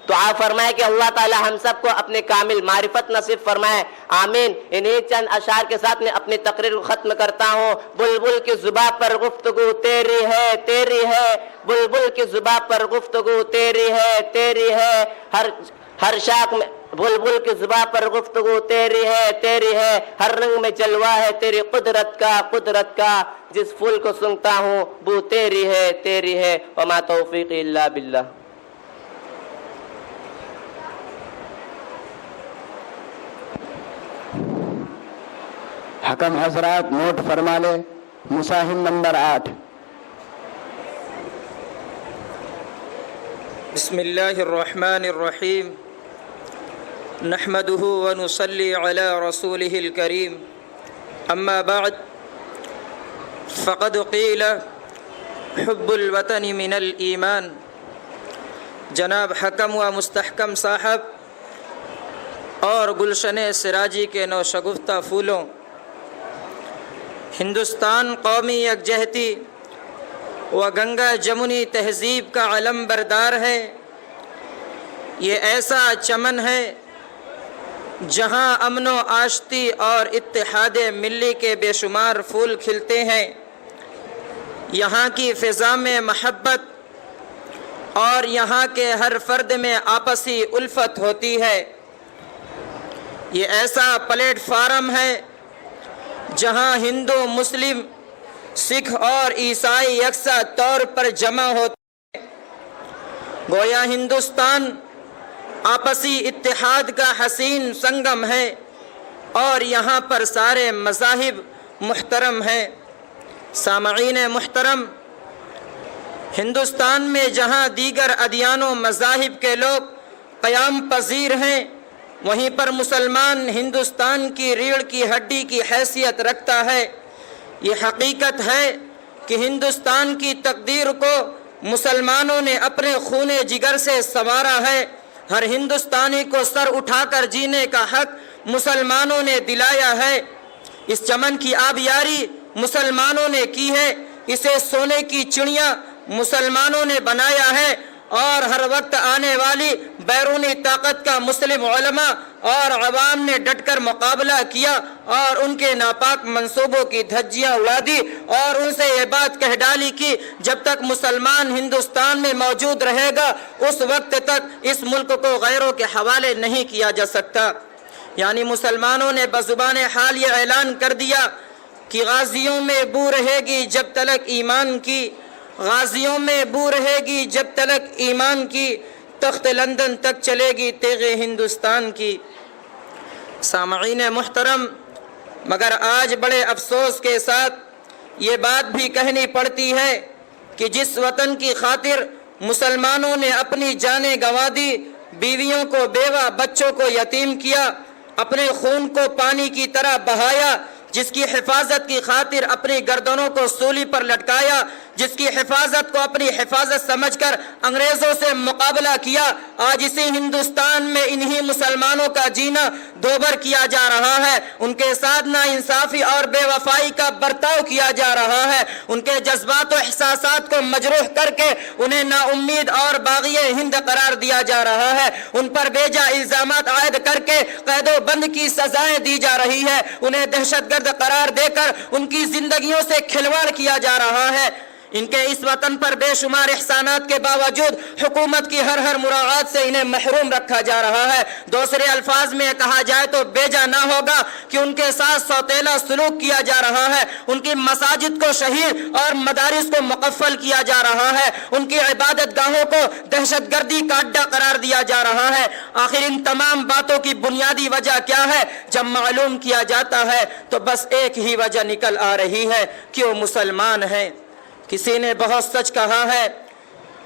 دعا فرمائے کہ اللہ تعالی ہم سب کو اپنے کامل معرفت نصیب فرمائے، آمین۔ انہی چند اشعار کے ساتھ میں اپنی تقریر کو ختم کرتا ہوں۔ بلبل کی زباں پر گفتگو تیری ہے، تیری ہے، بلبل کی زباں پر گفتگو تیری ہے، تیری ہے، ہر شاخ میں بلبل کی زباں پر گفتگو تیری ہے، تیری ہے، ہر رنگ میں جلوہ ہے تیری قدرت کا، قدرت کا، جس پھول کو سونگتا ہوں بو تیری ہے، تیری ہے، وما توفیقی الا باللہ۔ حکم حضرات نوٹ فرما لے، مصاحب نمبر 8۔ بسم اللہ الرحمن الرحیم، نحمده ونصلي على رسوله الكريم، اما بعد فقد قیل حب الوطن من الایمان۔ جناب حکم و مستحکم صاحب اور گلشن سراجی کے نوشگفتہ پھولوں، ہندوستان قومی یکجہتی و گنگا جمنی تہذیب کا علم بردار ہے۔ یہ ایسا چمن ہے جہاں امن و آشتی اور اتحاد ملی کے بے شمار پھول کھلتے ہیں۔ یہاں کی فضا میں محبت اور یہاں کے ہر فرد میں آپسی الفت ہوتی ہے۔ یہ ایسا پلیٹ فارم ہے جہاں ہندو، مسلم، سکھ اور عیسائی یکساں طور پر جمع ہوتے ہیں۔ گویا ہندوستان آپسی اتحاد کا حسین سنگم ہے اور یہاں پر سارے مذاہب محترم ہیں۔ سامعین محترم، ہندوستان میں جہاں دیگر ادیان و مذاہب کے لوگ قیام پذیر ہیں، وہیں پر مسلمان ہندوستان کی ریڑھ کی ہڈی کی حیثیت رکھتا ہے۔ یہ حقیقت ہے کہ ہندوستان کی تقدیر کو مسلمانوں نے اپنے خون جگر سے سنوارا ہے۔ ہر ہندوستانی کو سر اٹھا کر جینے کا حق مسلمانوں نے دلایا ہے۔ اس چمن کی آبیاری مسلمانوں نے کی ہے، اسے سونے کی چڑیاں مسلمانوں نے بنایا ہے، اور ہر وقت آنے والی بیرونی طاقت کا مسلم علماء اور عوام نے ڈٹ کر مقابلہ کیا اور ان کے ناپاک منصوبوں کی دھجیاں اڑا دی اور ان سے یہ بات کہہ ڈالی کہ جب تک مسلمان ہندوستان میں موجود رہے گا اس وقت تک اس ملک کو غیروں کے حوالے نہیں کیا جا سکتا۔ یعنی مسلمانوں نے بزبان حال یہ اعلان کر دیا کہ غازیوں میں بو رہے گی جب تلک ایمان کی، غازیوں میں بو رہے گی جب تلک ایمان کی، تخت لندن تک چلے گی تیغ ہندوستان کی۔ سامعین محترم، مگر آج بڑے افسوس کے ساتھ یہ بات بھی کہنی پڑتی ہے کہ جس وطن کی خاطر مسلمانوں نے اپنی جانیں گنوا دی، بیویوں کو بیوہ، بچوں کو یتیم کیا، اپنے خون کو پانی کی طرح بہایا، جس کی حفاظت کی خاطر اپنی گردنوں کو سولی پر لٹکایا، جس کی حفاظت کو اپنی حفاظت سمجھ کر انگریزوں سے مقابلہ کیا، آج اسی ہندوستان میں انہی مسلمانوں کا جینا دوبر کیا جا رہا ہے، ان کے ساتھ ناانصافی اور بے وفائی کا برتاؤ کیا جا رہا ہے، ان کے جذبات و احساسات کو مجروح کر کے انہیں نا امید اور باغی ہند قرار دیا جا رہا ہے، ان پر بیجا الزامات عائد کر کے قید و بند کی سزائیں دی جا رہی ہے، انہیں دہشت گرد قرار دے کر ان کی زندگیوں سے کھلواڑ کیا جا رہا ہے۔ ان کے اس وطن پر بے شمار احسانات کے باوجود حکومت کی ہر مراعات سے انہیں محروم رکھا جا رہا ہے۔ دوسرے الفاظ میں کہا جائے تو بیجا نہ ہوگا کہ ان کے ساتھ سوتیلا سلوک کیا جا رہا ہے، ان کی مساجد کو شہید اور مدارس کو مقفل کیا جا رہا ہے، ان کی عبادت گاہوں کو دہشت گردی کا اڈا قرار دیا جا رہا ہے۔ آخر ان تمام باتوں کی بنیادی وجہ کیا ہے؟ جب معلوم کیا جاتا ہے تو بس ایک ہی وجہ نکل آ رہی ہے کہ وہ مسلمان ہیں۔ کسی نے بہت سچ کہا ہے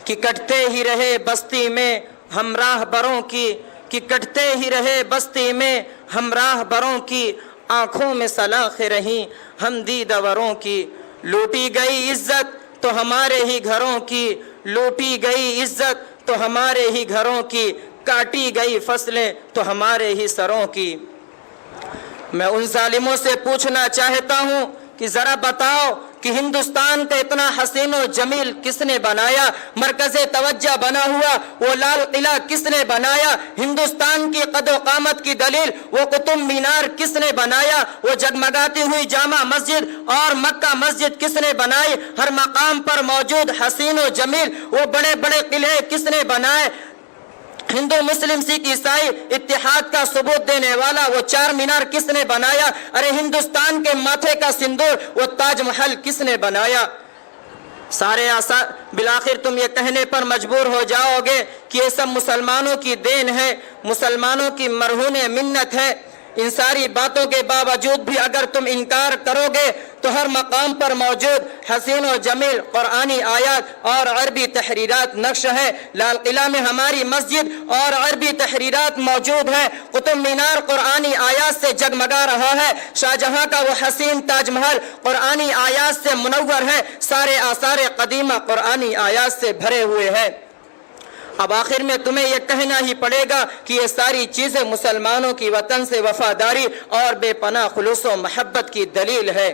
کہ کٹتے ہی رہے بستی میں ہمراہ بروں کی، کہ کٹتے ہی رہے بستی میں ہمراہ بروں کی، آنکھوں میں سلاخیں رہیں ہم دیدہ وروں کی، لوٹی گئی عزت تو ہمارے ہی گھروں کی، لوٹی گئی عزت تو ہمارے ہی گھروں کی، کاٹی گئی فصلیں تو ہمارے ہی سروں کی۔ میں ان ظالموں سے پوچھنا چاہتا ہوں کہ ذرا بتاؤ کہ ہندوستان کا اتنا حسین و جمیل کس نے بنایا؟ مرکز توجہ بنا ہوا وہ لال قلعہ کس نے بنایا؟ ہندوستان کی قد و قامت کی دلیل وہ قطب مینار کس نے بنایا؟ وہ جگمگاتی ہوئی جامع مسجد اور مکہ مسجد کس نے بنائی؟ ہر مقام پر موجود حسین و جمیل وہ بڑے بڑے قلعے کس نے بنائے؟ ہندو، مسلم، سکھ، عیسائی اتحاد کا ثبوت دینے والا وہ چار مینار کس نے بنایا؟ ارے ہندوستان کے ماتھے کا سندور وہ تاج محل کس نے بنایا؟ سارے بالآخر تم یہ کہنے پر مجبور ہو جاؤ گے کہ یہ سب مسلمانوں کی دین ہے، مسلمانوں کی مرہون منت ہے۔ ان ساری باتوں کے باوجود بھی اگر تم انکار کرو گے تو ہر مقام پر موجود حسین و جمیل قرآنی آیات اور عربی تحریرات نقش ہے۔ لال قلعہ میں ہماری مسجد اور عربی تحریرات موجود ہیں، قطب مینار قرآنی آیات سے جگمگا رہا ہے، شاہ جہاں کا وہ حسین تاج محل قرآنی آیات سے منور ہے، سارے آثار قدیمہ قرآنی آیات سے بھرے ہوئے ہیں۔ اب آخر میں تمہیں یہ کہنا ہی پڑے گا کہ یہ ساری چیزیں مسلمانوں کی وطن سے وفاداری اور بے پناہ خلوص و محبت کی دلیل ہے۔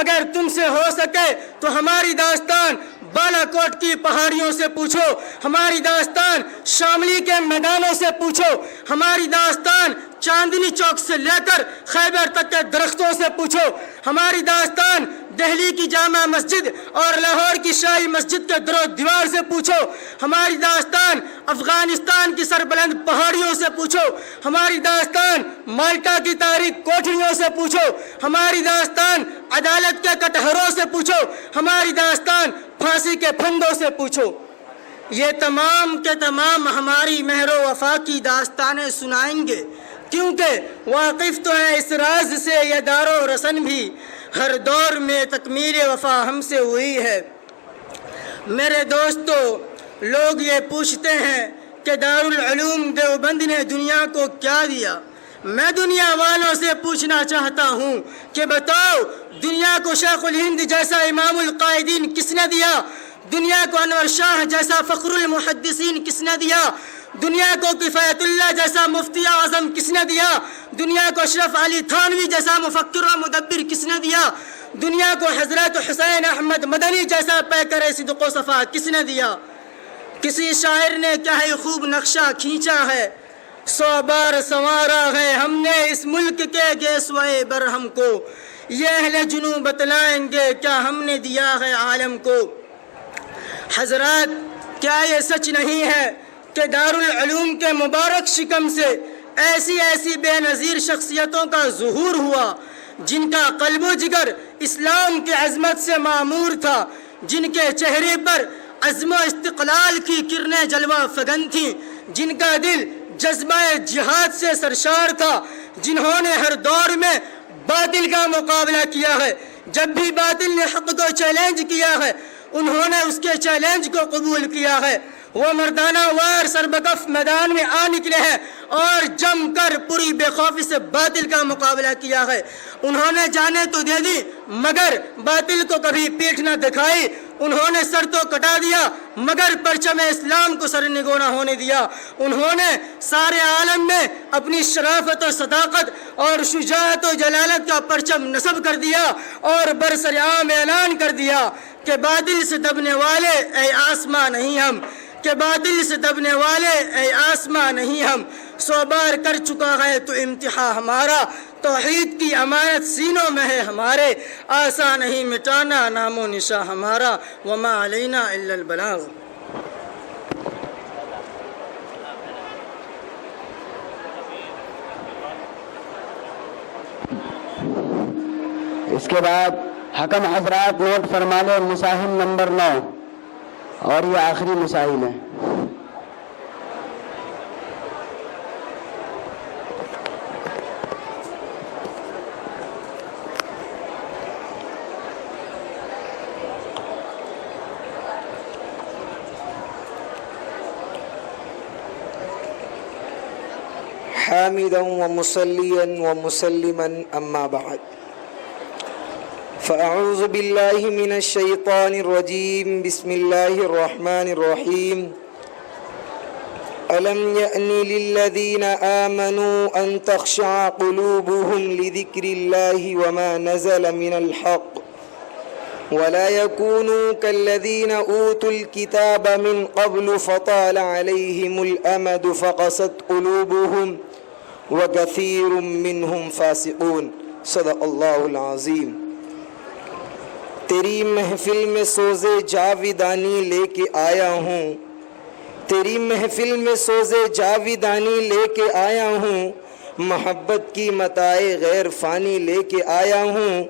اگر تم سے ہو سکے تو ہماری داستان بالا کوٹ کی پہاڑیوں سے پوچھو، ہماری داستان شاملی کے میدانوں سے پوچھو، ہماری داستان چاندنی چوک سے لے کر خیبر تک کے درختوں سے پوچھو، ہماری داستان دہلی کی جامع مسجد اور لاہور کی شاہی مسجد کے در و دیوار سے پوچھو، ہماری داستان افغانستان کی سربلند پہاڑیوں سے پوچھو، ہماری داستان مالٹا کی تاریک کوٹھریوں سے پوچھو، ہماری داستان عدالت کے کٹہروں سے پوچھو، ہماری داستان پھانسی کے پھندوں سے پوچھو۔ یہ تمام کے تمام ہماری مہر و وفا کی داستانیں سنائیں گے، کیونکہ واقف تو ہیں اس راز سے یہ دار و رسن بھی، ہر دور میں تکمیل وفا ہم سے ہوئی ہے۔ میرے دوستو، لوگ یہ پوچھتے ہیں کہ دارالعلوم دیوبند نے دنیا کو کیا دیا؟ میں دنیا والوں سے پوچھنا چاہتا ہوں کہ بتاؤ، دنیا کو شیخ الہند جیسا امام القائدین کس نے دیا؟ دنیا کو انور شاہ جیسا فخر المحدثین کس نے دیا؟ دنیا کو کفایت اللہ جیسا مفتی اعظم کس نے دیا؟ دنیا کو اشرف علی تھانوی جیسا مفکر و مدبر کس نے دیا؟ دنیا کو حضرت حسین احمد مدنی جیسا پیکر صدق و صفا کس نے دیا؟ کسی شاعر نے کیا ہی خوب نقشہ کھینچا ہے، 100 بار سنوارا ہے ہم نے اس ملک کے گیسوئے برہم کو، یہ اہل جنوب بتلائیں گے کیا ہم نے دیا ہے عالم کو۔ حضرات، کیا یہ سچ نہیں ہے کہ دارالعلوم کے مبارک شکم سے ایسی بے نظیر شخصیتوں کا ظہور ہوا، جن کا قلب و جگر اسلام کی عظمت سے معمور تھا، جن کے چہرے پر عزم و استقلال کی کرنیں جلوہ فگن تھیں، جن کا دل جذبہ جہاد سے سرشار تھا، جنہوں نے ہر دور میں باطل کا مقابلہ کیا ہے، جب بھی باطل نے حق کو چیلنج کیا ہے انہوں نے اس کے چیلنج کو قبول کیا ہے، وہ مردانہ وار سربکف میدان میں آ نکلے ہیں اور جم کر پوری بے خوفی سے باطل کا مقابلہ کیا ہے۔ انہوں نے جانیں تو دے دی مگر باطل کو کبھی پیٹھ نہ دکھائی، انہوں نے سر تو کٹا دیا مگر پرچم اسلام کو سر نگو نہ ہونے دیا۔ انہوں نے سارے عالم میں اپنی شرافت و صداقت اور شجاعت و جلالت کا پرچم نصب کر دیا اور برسر عام اعلان کر دیا کہ باطل سے دبنے والے اے آسماں نہیں ہم، کہ باطل سے دبنے والے اے آسماں نہیں ہم، 100 بار کر چکا ہے تو امتحان ہمارا، توحید کی امانت سینوں میں ہے ہمارے، آسان نہیں مٹانا نام و نشاں ہمارا، وما علینا الا البلاغ۔ اس کے بعد حکم حضرات نوٹ فرما لیں مساہم نمبر 9، اور یہ آخری مسائل ہے۔ حامدا ومصليا ومسلما أما بعد، فأعوذ بالله من الشيطان الرجيم، بسم الله الرحمن الرحيم۔ ألم يأن للذين آمنوا أن تخشع قلوبهم لذكر الله وما نزل من الحق ولا يكونوا كالذين أوتوا الكتاب من قبل فطال عليهم الأمد فقست قلوبهم وكثير منهم فاسقون، صدق الله العظيم۔ تیری محفل میں سوزے جاویدانی لے کے آیا ہوں، تیری محفل میں سوزے جاویدانی لے کے آیا ہوں، محبت کی متاع غیر فانی لے کے آیا ہوں،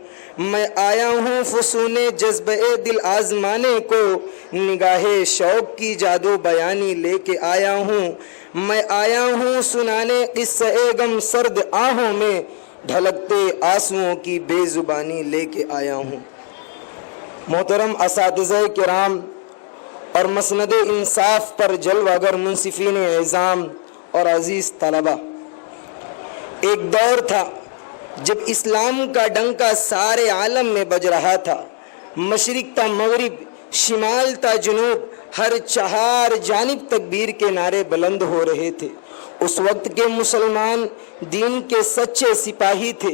میں آیا ہوں فسون جذبہ دل آزمانے کو، نگاہ شوق کی جادو بیانی لے کے آیا ہوں، میں آیا ہوں سنانے قصہ غم سرد آہوں میں، ڈھلکتے آنسوؤں کی بے زبانی لے کے آیا ہوں۔ محترم اساتذہ کرام اور مسند انصاف پر جلوہ گر منصفین اعظام اور عزیز طلبہ، ایک دور تھا جب اسلام کا ڈنکا سارے عالم میں بج رہا تھا، مشرق تا مغرب، شمال تا جنوب، ہر چہار جانب تکبیر کے نعرے بلند ہو رہے تھے۔ اس وقت کے مسلمان دین کے سچے سپاہی تھے،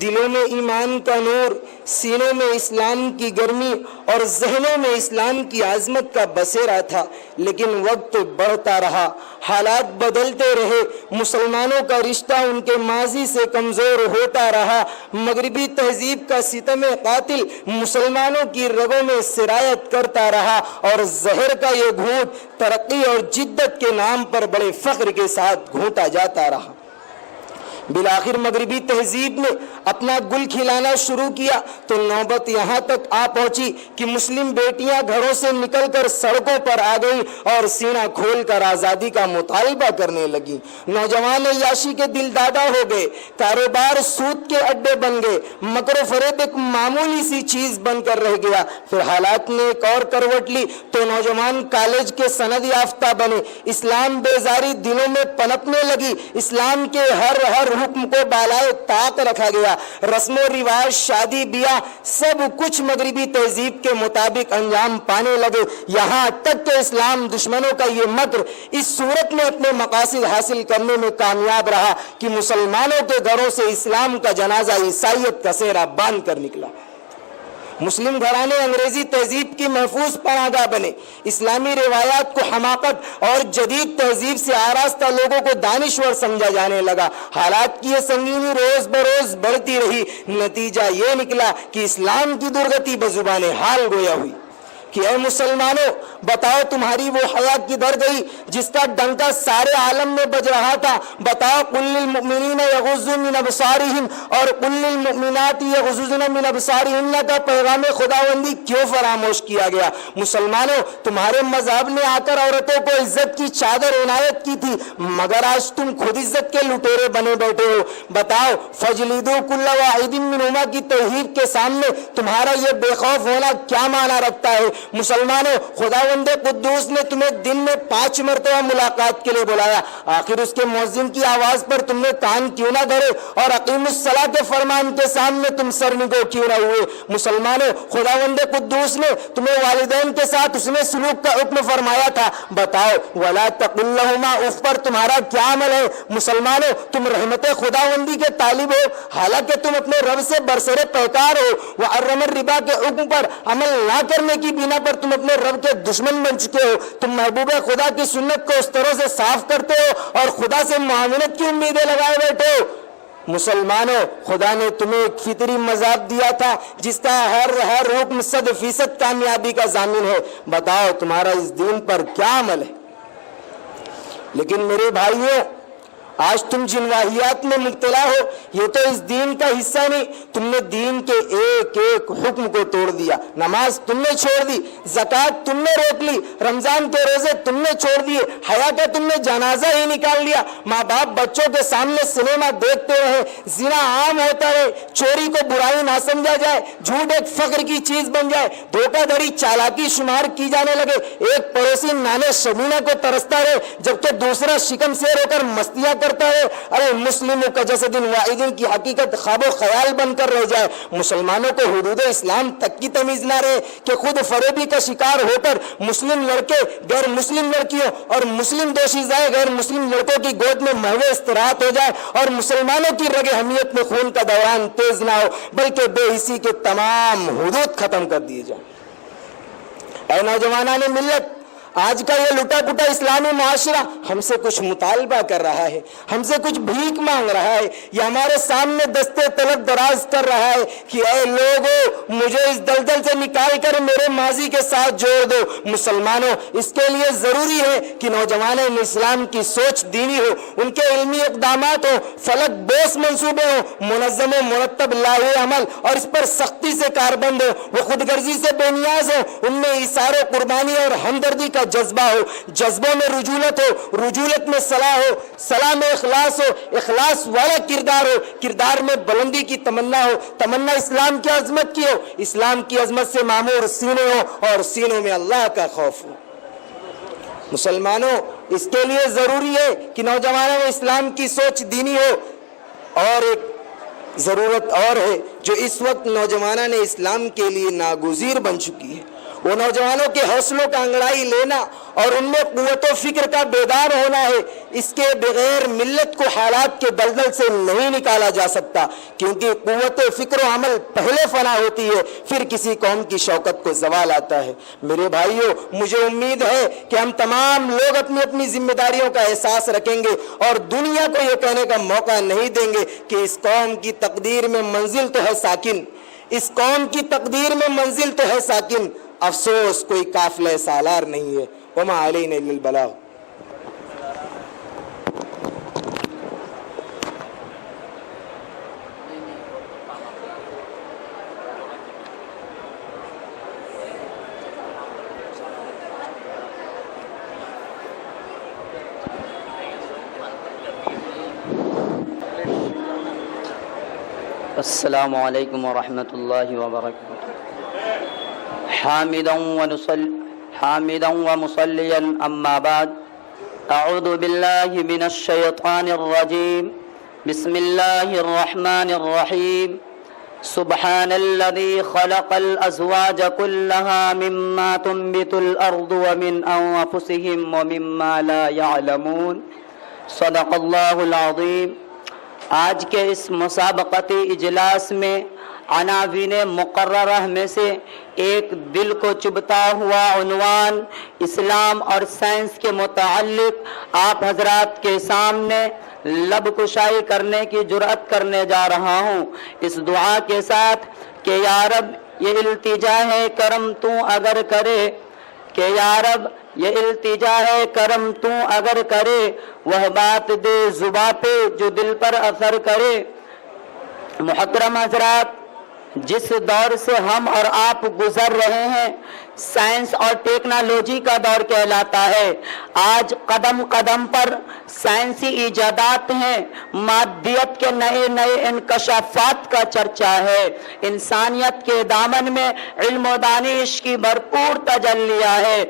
دلوں میں ایمان کا نور، سینوں میں اسلام کی گرمی اور ذہنوں میں اسلام کی عظمت کا بسیرا تھا۔ لیکن وقت بڑھتا رہا، حالات بدلتے رہے، مسلمانوں کا رشتہ ان کے ماضی سے کمزور ہوتا رہا، مغربی تہذیب کا ستم قاتل مسلمانوں کی رگوں میں سرایت کرتا رہا، اور زہر کا یہ گھونٹ ترقی اور جدت کے نام پر بڑے فخر کے ساتھ گھونٹا جاتا رہا۔ بالآخر مغربی تہذیب نے اپنا گل کھلانا شروع کیا تو نوبت یہاں تک آ پہنچی کہ مسلم بیٹیاں گھروں سے نکل کر سڑکوں پر آ گئیں اور سینہ کھول کر آزادی کا مطالبہ کرنے لگی۔ نوجوان عیاشی کے دل دادا ہو گئے، کاروبار سود کے اڈے بن گئے، مکر و فریب ایک معمولی سی چیز بن کر رہ گیا۔ پھر حالات نے ایک اور کروٹ لی تو نوجوان کالج کے سند یافتہ بنے، اسلام بیزاری دلوں میں پنپنے لگی، اسلام کے ہر حکم کو بالائے طاق رکھا گیا، رسم و رواج، شادی بیاہ سب کچھ مغربی تہذیب کے مطابق انجام پانے لگے، یہاں تک کہ اسلام دشمنوں کا یہ مکر اس صورت میں اپنے مقاصد حاصل کرنے میں کامیاب رہا کہ مسلمانوں کے گھروں سے اسلام کا جنازہ عیسائیت کا سہرا باندھ کر نکلا۔ مسلم گھرانے انگریزی تہذیب کی محفوظ پناہ گاہ بنے، اسلامی روایات کو حماقت اور جدید تہذیب سے آراستہ لوگوں کو دانشور سمجھا جانے لگا۔ حالات کی یہ سنگینی روز بروز بڑھتی رہی، نتیجہ یہ نکلا کہ اسلام کی درگتی بزبان حال گویا ہوئی کہ اے مسلمانوں بتاؤ تمہاری وہ حیا کدھر گئی جس کا ڈنکا سارے عالم میں بج رہا تھا؟ بتاؤ قل للمؤمنین یغضوا من ابصارہم اور قل للمؤمنات یغضضن من ابصارہن کا پیغام خداوندی کیوں فراموش کیا گیا؟ مسلمانوں تمہارے مذہب نے آ کر عورتوں کو عزت کی چادر عنایت کی تھی، مگر آج تم خود عزت کے لٹیرے بنے بیٹھے ہو۔ بتاؤ فجلدوا کل واحد منہما کی توحید کے سامنے تمہارا یہ بے خوف ہونا کیا معنی رکھتا ہے؟ مسلمانوں خداوند قدوس نے تمہیں دن میں 5 مرتبہ ملاقات کے لیے بلایا، آخر اس کے مؤذن کی آواز پر تم نے کان کیوں نہ دھرے اور اقیم الصلاۃ کے فرمان کے سامنے تم سرنگو کیوں نہ ہوئے؟ مسلمانوں خداوند قدوس نے تمہیں والدین کے ساتھ حسن سلوک کا حکم فرمایا تھا، بتاؤ ولا تقل لهما اف پر تمہارا کیا عمل ہے؟ مسلمانوں تم رحمت خداوندی کے طالب ہو حالانکہ تم اپنے رب سے برسر پیکار ہو، وحرم الربا کے حکم پر عمل نہ کرنے کی بنا پر تم اپنے رب کے دشمن بن چکے ہو، تم محبوب خدا کی سنت کو اس طرح سے صاف کرتے ہو اور خدا سے معاونت کی امیدیں لگائے بیٹھے ہو۔ مسلمانوں خدا نے تمہیں ایک فطری مذہب دیا تھا جس کا ہر حکم 100% کامیابی کا ضامن ہے، بتاؤ تمہارا اس دین پر کیا عمل ہے؟ لیکن میرے بھائیوں آج تم جن واہیات میں مبتلا ہو یہ تو اس دین کا حصہ نہیں، تم نے دین کے ایک ایک حکم کو توڑ دیا، نماز تم نے چھوڑ دی، زکوٰۃ تم نے روک لی، رمضان کے روزے تم نے چھوڑ دیے، حیا کا تم نے جنازہ ہی نکال لیا، ماں باپ بچوں کے سامنے سنیما دیکھتے رہے، زنا عام ہوتا ہے، چوری کو برائی نہ سمجھا جائے، جھوٹ ایک فخر کی چیز بن جائے، دھوکہ دھڑی چالاکی شمار کی جانے لگے، ایک پڑوسی نانے شبینہ کو ترستا رہے جبکہ دوسرا شکم سیر ہو کر مستیاں کرتا ہے، ارے مسلموں کا جسد واحد کی حقیقت خواب و خیال بن کر رہ جائے۔ مسلمانوں کو حدود اسلام تک کی تمیز نہ رہے کہ خود فریبی کا شکار ہو کر مسلم لڑکے غیر مسلم لڑکیوں اور مسلم دوشیزائے غیر مسلم لڑکوں کی گود میں محو استراحت ہو جائے اور مسلمانوں کی رگ حمیت میں خون کا دوران تیز نہ ہو بلکہ بے حسی کے تمام حدود ختم کر دیے جائیں۔ اے نوجوانان ملت آج کا یہ لٹا پٹا اسلامی معاشرہ ہم سے کچھ مطالبہ کر رہا ہے، ہم سے کچھ بھیک مانگ رہا ہے، یہ ہمارے سامنے دستے طلب دراز کر رہا ہے کہ اے لوگو مجھے اس دلدل سے نکال کر میرے ماضی کے ساتھ جوڑ دو۔ مسلمانوں اس کے لیے ضروری ہے کہ نوجوان اسلام کی سوچ دینی ہو، ان کے علمی اقدامات ہوں، فلک بوس منصوبے ہوں، منظم و مرتب لاہے عمل اور اس پر سختی سے کاربند ہو، وہ خود غرضی سے بے نیاز ہو، ان میں ایثار و قربانی اور ہمدردی کا جذبہ ہو، جذبوں میں رجولت ہو، رجولت میں صلاح ہو، صلاح میں اخلاص ہو، اخلاص والا کردار ہو، کردار میں بلندی کی تمنا ہو، تمنا اسلام کی عظمت کی ہو، اسلام کی عظمت سے معمور سینے ہو اور سینوں میں اللہ کا خوف ہو۔ مسلمانوں اس کے لیے ضروری ہے کہ نوجوانوں میں اسلام کی سوچ دینی ہو، اور ایک ضرورت اور ہے جو اس وقت نوجوانان اسلام کے لیے ناگزیر بن چکی ہے، وہ نوجوانوں کے حوصلوں کا انگڑائی لینا اور ان میں قوت و فکر کا بیدار ہونا ہے. اس کے بغیر ملت کو حالات کے دلدل سے نہیں نکالا جا سکتا، کیونکہ قوت و فکر و عمل پہلے فنا ہوتی ہے، پھر کسی قوم کی شوکت کو زوال آتا ہے. میرے بھائیوں، مجھے امید ہے کہ ہم تمام لوگ اپنی اپنی ذمہ داریوں کا احساس رکھیں گے اور دنیا کو یہ کہنے کا موقع نہیں دیں گے کہ اس قوم کی تقدیر میں منزل تو ہے ساکن، اس قوم کی تقدیر میں منزل تو ہے ساکن، افسوس کوئی قافلہ سالار نہیں ہے. وما علینا الا البلاغ. السلام علیکم ورحمۃ اللہ وبرکاتہ. حامدا ومصلیا اما بعد، اعوذ باللہ من الشیطان الرجیم، بسم اللہ الرحمن الرحیم. سبحان الذي خلق الأزواج كلها مما تنبت الأرض ومن أنفسهم ومما لا يعلمون. صدق اللہ العظیم. آج کے اس مسابقتی اجلاس میں عناوین مقررہ میں سے ایک دل کو چبھتا ہوا عنوان اسلام اور سائنس کے متعلق آپ حضرات کے سامنے لب کشائی کرنے کی جرأت کرنے جا رہا ہوں، اس دعا کے ساتھ کہ یا رب یہ التجا ہے کرم تو اگر کرے، کہ یا رب یہ التجا ہے کرم تو اگر کرے، وہ بات دے زباں پہ جو دل پر اثر کرے. محترم حضرات، جس دور سے ہم اور آپ گزر رہے ہیں سائنس اور ٹیکنالوجی کا دور کہلاتا ہے. آج قدم قدم پر سائنسی ایجادات ہیں، مادیت کے نئے نئے انکشافات کا چرچا ہے. انسانیت کے دامن میں علم و دانش کی بھرپور تجلیہ ہے،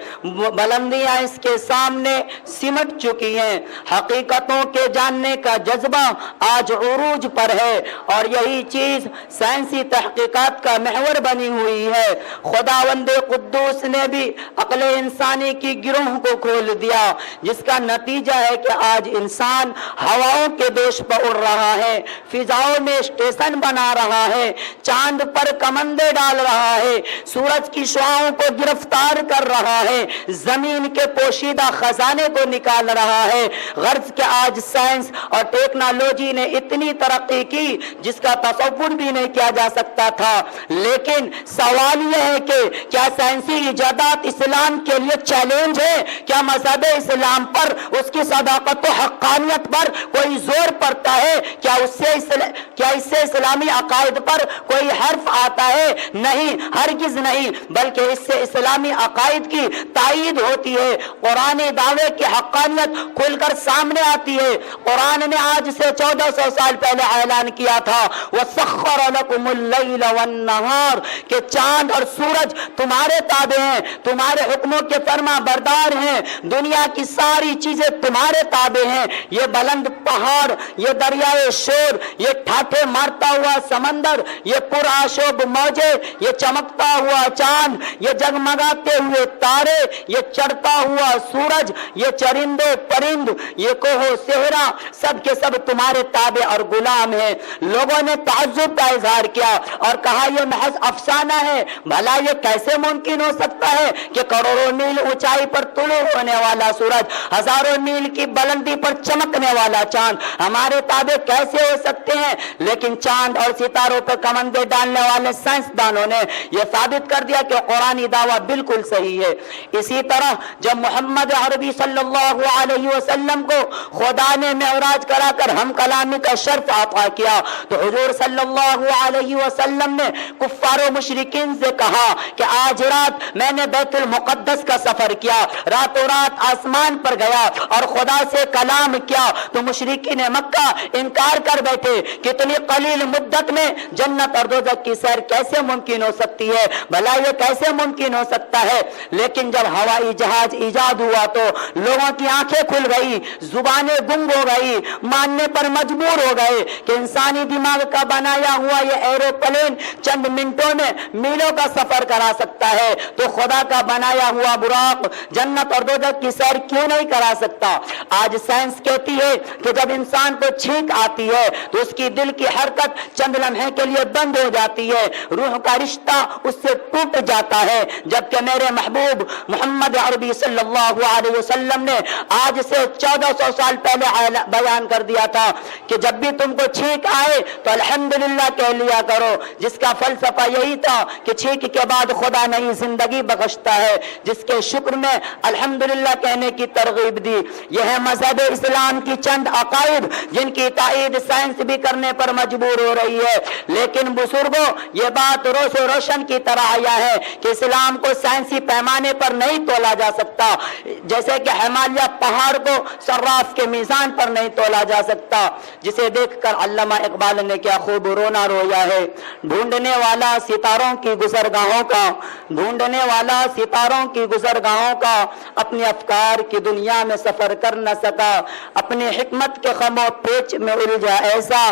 بلندیاں اس کے سامنے سمٹ چکی ہیں. حقیقتوں کے جاننے کا جذبہ آج عروج پر ہے اور یہی چیز سائنسی تحقیقات کا محور بنی ہوئی ہے. خداوند قدوس نے بھی عقل انسانی کی گروہ کو کھول دیا، جس کا نتیجہ ہے کہ آج انسان ہواؤں کے دیش پر اڑ رہا ہے، فضاؤں میں اسٹیشن بنا رہا ہے، چاند پر کمندے ڈال رہا ہے، سورج کی شعاؤں کو گرفتار کر رہا ہے، زمین کے پوشیدہ خزانے کو نکال رہا ہے. غرض کہ آج سائنس اور ٹیکنالوجی نے اتنی ترقی کی جس کا تصور بھی نہیں کیا جا سکتا تھا. لیکن سوال یہ ہے کہ کیا سائنسی ایجادات اسلام کے لیے چیلنج ہے؟ کیا مذہب اسلام پر، اس کی صداقت و حقانیت پر کوئی زور پڑتا ہے؟ کیا اس سے اسلامی عقائد پر کوئی حرف آتا ہے؟ نہیں، ہرگز نہیں، بلکہ اس سے اسلامی عقائد کی تائید ہوتی ہے. قرآن دعوے کی حقانیت کھل کر سامنے آتی ہے. قرآن نے آج سے 1400 سال پہلے اعلان کیا تھا وَسَخَّرَ لَكُمُ اللَّيْلَ وَالنَّهَارَ کہ چاند اور سورج تمہارے تابع ہیں، تمہارے حکموں کے فرما بردار ہیں، دنیا کی ساری چیزیں تمہارے تابع ہیں. یہ بلند پہاڑ، یہ دریائے شور، یہ ٹھاٹھے مارتا ہوا سمندر، یہ پرآشوب موجیں، یہ چمکتا ہوا چاند، یہ جگمگاتے ہوئے تارے، یہ چڑھتا ہوا سورج، یہ چرند و پرند، یہ کوہ و صحرا، سب کے سب تمہارے تابع اور غلام ہیں. لوگوں نے تعجب کا اظہار کیا اور کہا یہ محض افسانہ ہے، بھلا یہ کیسے ممکن ہو سکتا ہے کہ کروڑوں میل اونچائی پر طلوع ہونے والا سورج، ہزاروں میل کی بلندی پر چمکنے والا چاند ہمارے تابع کیسے ہو سکتے ہیں؟ لیکن چاند اور ستاروں پر کمندے ڈالنے والے سائنسدانوں نے یہ ثابت کر دیا کہ قرآنی دعویٰ بالکل صحیح ہے. اسی طرح جب محمد عربی صلی اللہ علیہ وسلم کو خدا نے معراج کرا کر ہم کلامی کا شرف عطا کیا تو حضور صلی اللہ علیہ وسلم نے کفار و مشرکین سے کہا کہ آج رات میں نے بیت المقدس کا سفر کیا، راتوں رات آسمان پر گیا اور خدا سے کلام کیا. تو مشرکین مکہ انکار کر بیٹھے، کتنی قلیل مدت میں جنت اور دوزخ کی سیر کیسے ممکن ہو سکتی ہے؟ بھلا یہ کیسے ممکن ہو سکتا ہے؟ لیکن جب ہوائی جہاز ایجاد ہوا تو لوگوں کی آنکھیں کھل گئی، زبانیں گنگ ہو گئی، ماننے پر مجبور ہو گئے کہ انسانی دماغ کا بنایا ہوا یہ ایروپلین چند منٹوں میں میلوں کا سفر کرا سکتا ہے. تو خدا کا بنایا ہوا براق جنت اور دوزخ کی سیر کیوں نہیں کرا سکتا؟ آج سائنس کہتی ہے کہ جب انسان کو چھینک آتی ہے تو اس کی دل کی حرکت چند لمحے کے لیے بند ہو جاتی ہے، روح کا رشتہ اس سے ٹوٹ جاتا ہے، جبکہ میرے محبوب محمد عربی صلی اللہ علیہ وسلم نے آج سے 1400 سال پہلے بیان کر دیا تھا کہ جب بھی تم کو چھینک آئے تو الحمدللہ کہہ لیا کرو، جس کا فلسفہ یہی تھا کہ چھینک کے بعد خدا نئی زندگی بخشتا ہے، جس کے شکر میں الحمدللہ کہنے کی ترغیب دی۔ یہ ہے مذہب اسلام کی چند عقائد جن کی تائید سائنس بھی کرنے پر مجبور ہو رہی ہے، لیکن بزرگوں یہ بات روشن کی طرح آیا ہے کہ اسلام کو سائنسی پیمانے پر نہیں تولا جا سکتا، جیسے کہ ہمالیہ پہاڑ کو صراف کے میزان پر نہیں تولا جا سکتا، جسے دیکھ کر علامہ اقبال نے کیا خوب رونا رویا ہے۔ ڈھونڈنے والا ستاروں کی گزرگاہوں کا، ڈھونڈنے والا ستاروں کی گزرگاہوں کا، اپنے افکار کی دنیا میں سفر کر نہ سکا، اپنی حکمت کے خم و پیچ میں الجھا ایسا،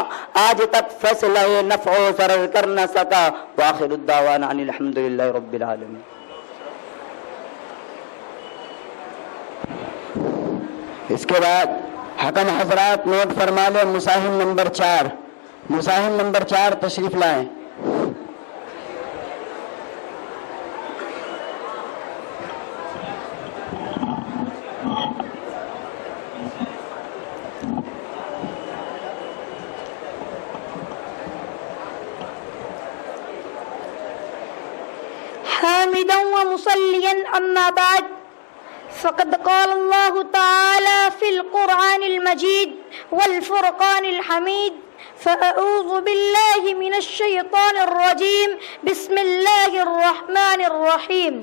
آج تک فیصلہ نفع و ضرر کر نہ سکا۔ وآخر الدعوانا ان الحمدللہ رب العالمین۔ اس کے بعد حکم حضرات نوٹ فرما لیں، مزاحم نمبر 4، مزاحم نمبر 4 تشریف لائیں۔ حامدا ومصليا أما بعد، فقد قال الله تعالى في القرآن المجيد والفرقان الحميد: فأعوذ بالله من الشيطان الرجيم، بسم الله الرحمن الرحيم،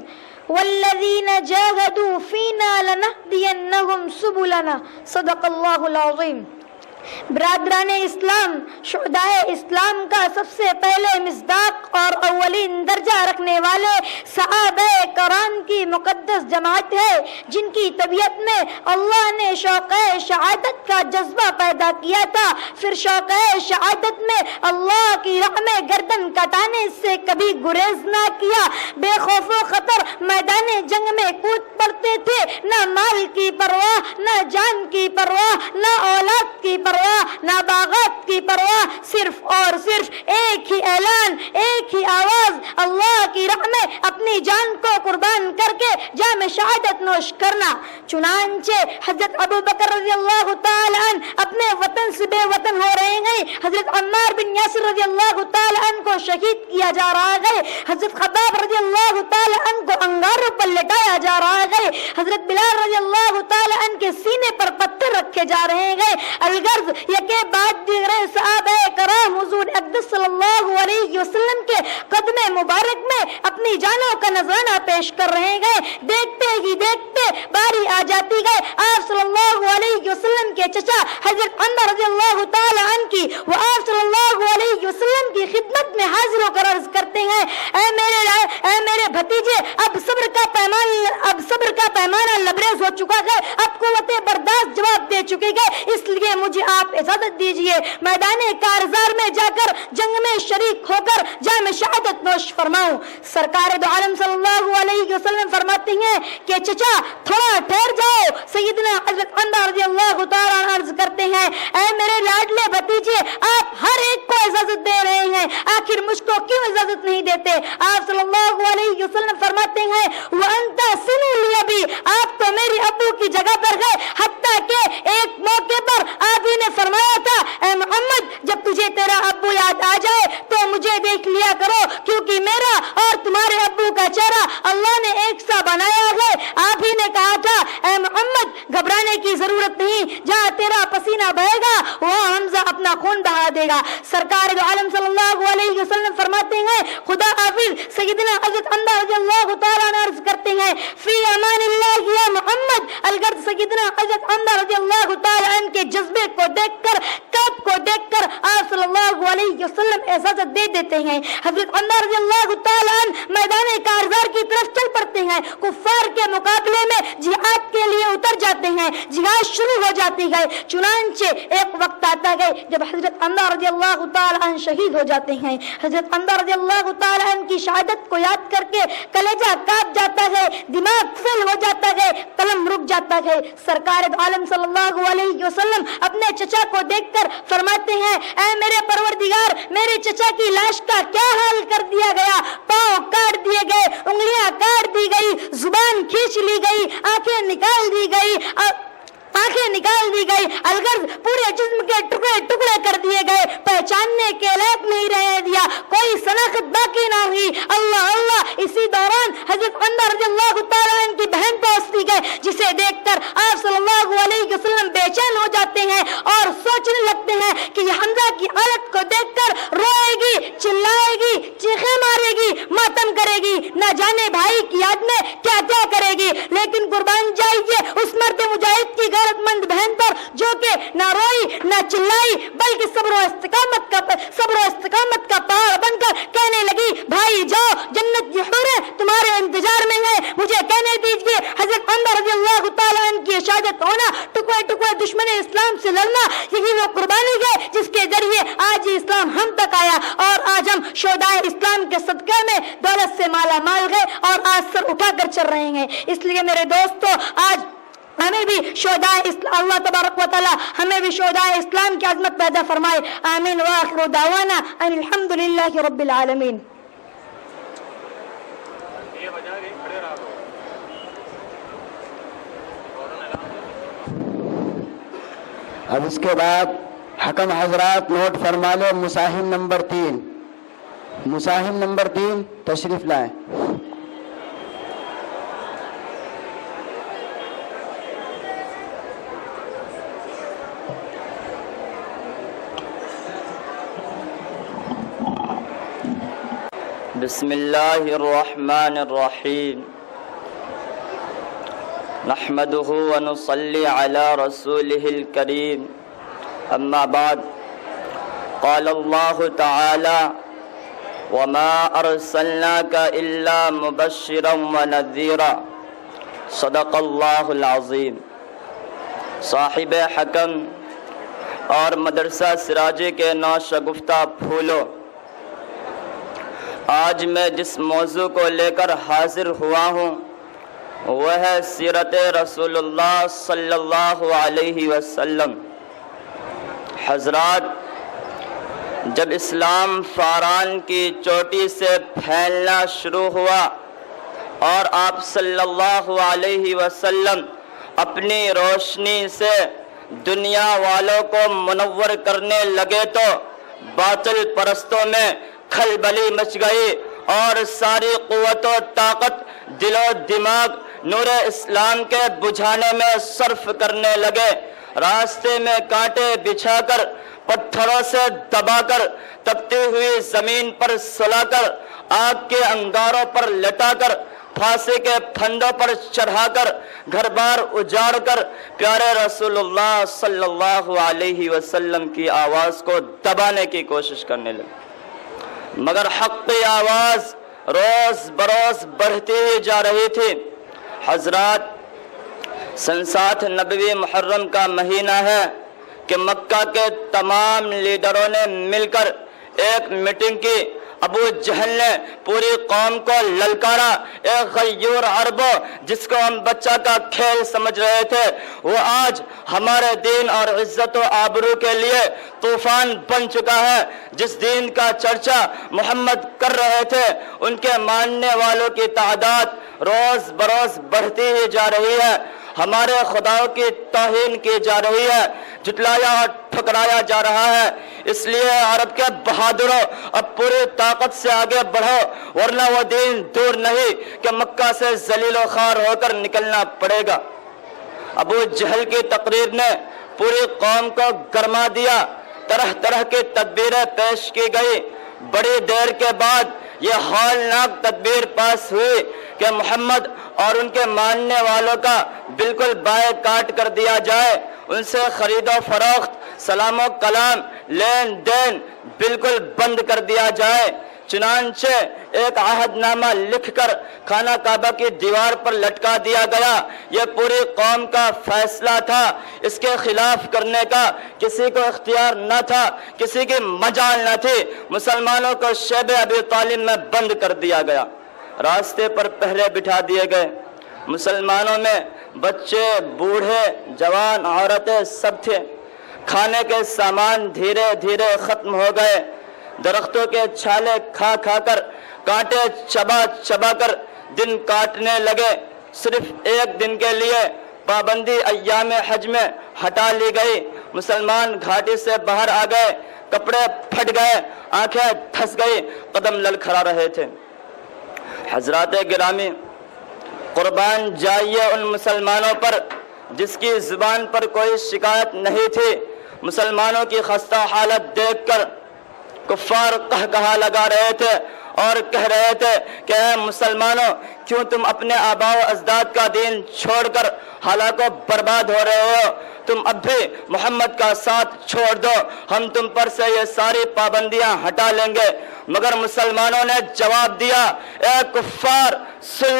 والذين جاهدوا فينا لنهدينهم سبلنا، صدق الله العظيم۔ برادران اسلام، شہدائے اسلام کا سب سے پہلے مصداق اور اولین درجہ رکھنے والے صحابہ کرام کی مقدس جماعت ہے، جن کی طبیعت میں اللہ نے شوق شہادت کا جذبہ پیدا کیا تھا، پھر شوق شہادت میں اللہ کی راہ میں گردن کٹانے سے کبھی گریز نہ کیا، بے خوف و خطر میدان جنگ میں کود پڑتے تھے، نہ مال کی پرواہ، نہ جان کی پرواہ، نہ اولاد کی پرواہ، نہ باغات کی پرواہ، صرف اور صرف ایک ہی اعلان، ایک ہی آواز، اللہ کی راہ میں اپنی جان کو قربان کر کے جام شہادت نوش کرنا۔ چنانچہ حضرت ابو بکر رضی اللہ تعالی عنہ اپنے وطن سے بے وطن ہو رہے ہیں، حضرت عمار بن یاسر رضی اللہ تعالی عنہ کو شہید کیا جا رہا ہے، حضرت خباب رضی اللہ تعالی عنہ کو انگاروں پر لٹایا جا رہا ہے، حضرت بلال رضی اللہ تعالی عنہ کے سینے پر پتھر رکھے جا رہے ہیں، الغرض یکے بعد دیگر صحابہ کرام حضور اقدس صلی اللہ علیہ وسلم کے قدم مبارک میں اپنی جانوں کا نذرانہ پیش کر رہے ہیں۔ دیکھتے ہی دیکھتے باری آ جاتی ہے آپ صلی اللہ علیہ وسلم کے چچا حضرت عمر رضی اللہ تعالی عنہ کی، وہ آپ صلی اللہ علیہ وسلم کی خدمت میں حاضر ہو کر عرض کرتے ہیں: اے میرے بھتیجے، اب صبر کا پیمانہ لبریز ہو چکا ہے، اب قوت برداشت جواب دے چکے گے، اس لیے مجھے آپ اجازت دیجئے میدان کارزار میں جا کر جنگ میں شریک ہو کر جام شہادت نوش فرماؤں۔ سرکار دو عالم صلی اللہ علیہ وسلم فرماتے ہیں کہ چچا تھوڑا ٹھہر جاؤ۔ سیدنا حضرت عمر رضی اللہ تعالیٰ عنہ عرض کرتے ہیں: اے میرے لاڈلے بھتیجے، آپ ہر ایک کو اجازت دے رہے ہیں، آخر مجھ کو کیوں اجازت نہیں دیتے؟ آپ صلی اللہ علیہ وسلم فرماتے ہیں: وَأَنْتَ سِنُوا لِأَبِي، آپ تو میرے ابو کی جگہ پر گئے، حتیٰ کہ ایک موقع پر آپ ہی نے فرمایا تھا: اے محمد، جب تجھے تیرا ابو یاد آ جائے تو مجھے دیکھ لیا کرو، کیونکہ میرا اور تمہارے ابو کا چہرہ اللہ نے ایک سا بنایا ہے۔ آپ ہی نے کہا تھا: اے محمد، گھبرانے کی ضرورت نہیں، جہاں تیرا پسینہ بہے گا وہاں حمزہ اپنا خون بہا دے گا۔ سرکار دو عالم صلی اللہ علیہ وسلم فرماتے ہیں: خدا حافظ۔ سیدنا حضرت عمر رضی اللہ تعالیٰ عنہ عرض کرتے ہیں: فی امان اللہ یا محمد۔ الغرض سیدنا حضرت عمر رضی اللہ تعالیٰ عنہ کے جذبے کو دیکھ کر، کب کو دیکھ کر آپ صلی اللہ علیہ وسلم اجازت دے دیتے ہیں۔ حضرت عمر رضی اللہ تعالیٰ عنہ میدان کارزار کی طرف چل پڑتے ہیں، کفار کے مقابلے میں جہاد کے لیے اتر جاتے ہیں، جہاد شروع ہو جاتی ہے۔ چنانچہ ایک وقت آتا ہے جب حضرت حمزہ رضی اللہ تعالیٰ عنہ شہید ہو جاتے ہیں، حضرت حمزہ رضی اللہ تعالیٰ عنہ کی شہادت کو یاد کر کے کلیجہ کانپ جاتا ہے، دماغ فیل ہو جاتا ہے، قلم رک جاتا ہے۔ سرکار دو عالم صلی اللہ علیہ وسلم اپنے چچا کو دیکھ کر فرماتے ہیں، اے میرے پروردگار، میرے چچا کی لاش کا کیا حال کر دیا گیا؟ پاؤں کاٹ دیے گئے، انگلیاں کاٹ دی گئی، زبان کھینچ لی گئی، آنکھیں نکال دی گئی، الغرض پورے جسم کے ٹکڑے ٹکڑے کر دیے گئے، پہچاننے کے لائق نہیں رہنے دیا، کوئی شناخت باقی نہ ہوئی۔ اللہ اللہ، اسی دوران حضرت حمزہ رضی اللہ تعالیٰ عنہ کی بہن پہنچتی گئے، جسے دیکھ کر آپ صلی اللہ علیہ وسلم بے چین ہو جاتے ہیں اور سوچنے لگتے ہیں کہ یہ حمزہ کی حالت کو دیکھ کر روئے گی، چلائے گی، چیخیں مارے گی، ماتم کرے گی، نہ جانے بھائی کی یاد میں کیا کیا کرے گی۔ لیکن قربان جائیے اس مرد مجاہد کی غیرت مند بہن پر، جو کہ نہ روئی نہ چلائی بلکہ صبر و استقامت کا پہاڑ بن کر کہنے لگی، بھائی جاؤ، جنت کی حوریں تمہارے انتظار میں ہیں، مجھے کہنے دیجئے۔ حضرت حمزہ رضی اللہ تعالیٰ عنہ کی شہادت ہونا، ٹکڑے ٹکڑے دشمن اسلام سے لڑنا، یہی وہ قربانی ہے جس کے ذریعے آج اسلام ہم تک آیا، اور آج ہم شہدائے اسلام کے صدقے میں دولت سے مالا مال گئے اور آج سر اٹھا کر چل رہے ہیں۔ اس لیے میرے دوستو، آج ہمیں بھی شہدائے اسلام، اللہ تبارک و تعالی ہمیں بھی شہدائے اسلام کی عظمت پیدا فرمائے۔ آمین وآخر دعوانا ان الحمدللہ رب العالمین۔ اب اس کے بعد حکم حضرات نوٹ فرما لیں، مصاحب نمبر 3، مصاحب نمبر 3 تشریف لائیں۔ بسم اللہ الرحمن الرحیم، نحمده ونصلي على رسوله الكريم، اما بعد، قال الله تعالى وما ارسلناك الا مبشرا ونذيرا، صدق اللہ العظیم۔ صاحب حکم اور مدرسہ سراجے کے نوشگفتہ پھولو، آج میں جس موضوع کو لے کر حاضر ہوا ہوں وہ ہے سیرت رسول اللہ صلی اللہ علیہ وسلم۔ حضرات، جب اسلام فاران کی چوٹی سے پھیلنا شروع ہوا اور آپ صلی اللہ علیہ وسلم اپنی روشنی سے دنیا والوں کو منور کرنے لگے تو باطل پرستوں میں کھلبلی مچ گئی اور ساری قوت و طاقت، دل و دماغ نور اسلام کے بجھانے میں صرف کرنے لگے۔ راستے میں کانٹے بچھا کر، پتھروں سے دبا کر، تپتی ہوئی زمین پر سلا کر، آگ کے انگاروں پر لٹا کر، پھانسی کے پھندوں پر چڑھا کر، گھر بار اجاڑ کر پیارے رسول اللہ صلی اللہ علیہ وسلم کی آواز کو دبانے کی کوشش کرنے لگے، مگر حق کی آواز روز بروز بڑھتی ہی جا رہی تھی۔ حضرات، سن 7 نبوی محرم کا مہینہ ہے کہ مکہ کے تمام لیڈروں نے مل کر ایک میٹنگ کی۔ ابو جہل نے پوری قوم کو للکارا، ایک غیور عرب جس کو ہم بچہ کا کھیل سمجھ رہے تھے، وہ آج ہمارے دین اور عزت و آبرو کے لیے طوفان بن چکا ہے۔ جس دین کا چرچا محمد کر رہے تھے، ان کے ماننے والوں کی تعداد روز بروز بڑھتی ہی جا رہی ہے۔ ہمارے خداؤں کی توہین کی جا رہی ہے، جھٹلایا اور ٹھکرایا جا رہا ہے۔ اس لیے عرب کے بہادروں، اب پوری طاقت سے آگے بڑھو، ورنہ وہ دین دور نہیں کہ مکہ سے ذلیل و خوار ہو کر نکلنا پڑے گا۔ ابو جہل کی تقریر نے پوری قوم کو گرما دیا، طرح طرح کی تدبیریں پیش کی گئی۔ بڑی دیر کے بعد یہ ہولناک تدبیر پاس ہوئی کہ محمد اور ان کے ماننے والوں کا بالکل بائے کاٹ کر دیا جائے، ان سے خرید و فروخت، سلام و کلام، لین دین بالکل بند کر دیا جائے۔ چنانچہ ایک عہد نامہ لکھ کر خانہ کعبہ کی دیوار پر لٹکا دیا گیا۔ یہ پوری قوم کا فیصلہ تھا، اس کے خلاف کرنے کا کسی کو اختیار نہ تھا، کسی کی مجال نہ تھی۔ مسلمانوں کو شیب ابی طالب میں بند کر دیا گیا، راستے پر پہرے بٹھا دیے گئے۔ مسلمانوں میں بچے، بوڑھے، جوان، عورتیں سب تھے۔ کھانے کے سامان دھیرے دھیرے ختم ہو گئے۔ درختوں کے چھالے کھا کھا کر، کانٹے چبا چبا کر دن کاٹنے لگے۔ صرف ایک دن کے لیے پابندی ایام حج میں ہٹا لی گئی۔ مسلمان گھاٹی سے باہر آ گئے، کپڑے پھٹ گئے، آنکھیں دھس گئی، قدم للکھرا رہے تھے۔ حضرات گرامی، قربان جائیے ان مسلمانوں پر جس کی زبان پر کوئی شکایت نہیں تھی۔ مسلمانوں کی خستہ حالت دیکھ کر کفار قہقہا لگا رہے تھے اور کہہ رہے تھے کہ اے مسلمانوں، کیوں تم اپنے آباء و اجداد کا دین چھوڑ کر ہلاک و برباد ہو رہے ہو؟ تم اب بھی محمد کا ساتھ چھوڑ دو، ہم تم پر سے یہ ساری پابندیاں ہٹا لیں گے۔ مگر مسلمانوں نے جواب دیا، اے کفار، سن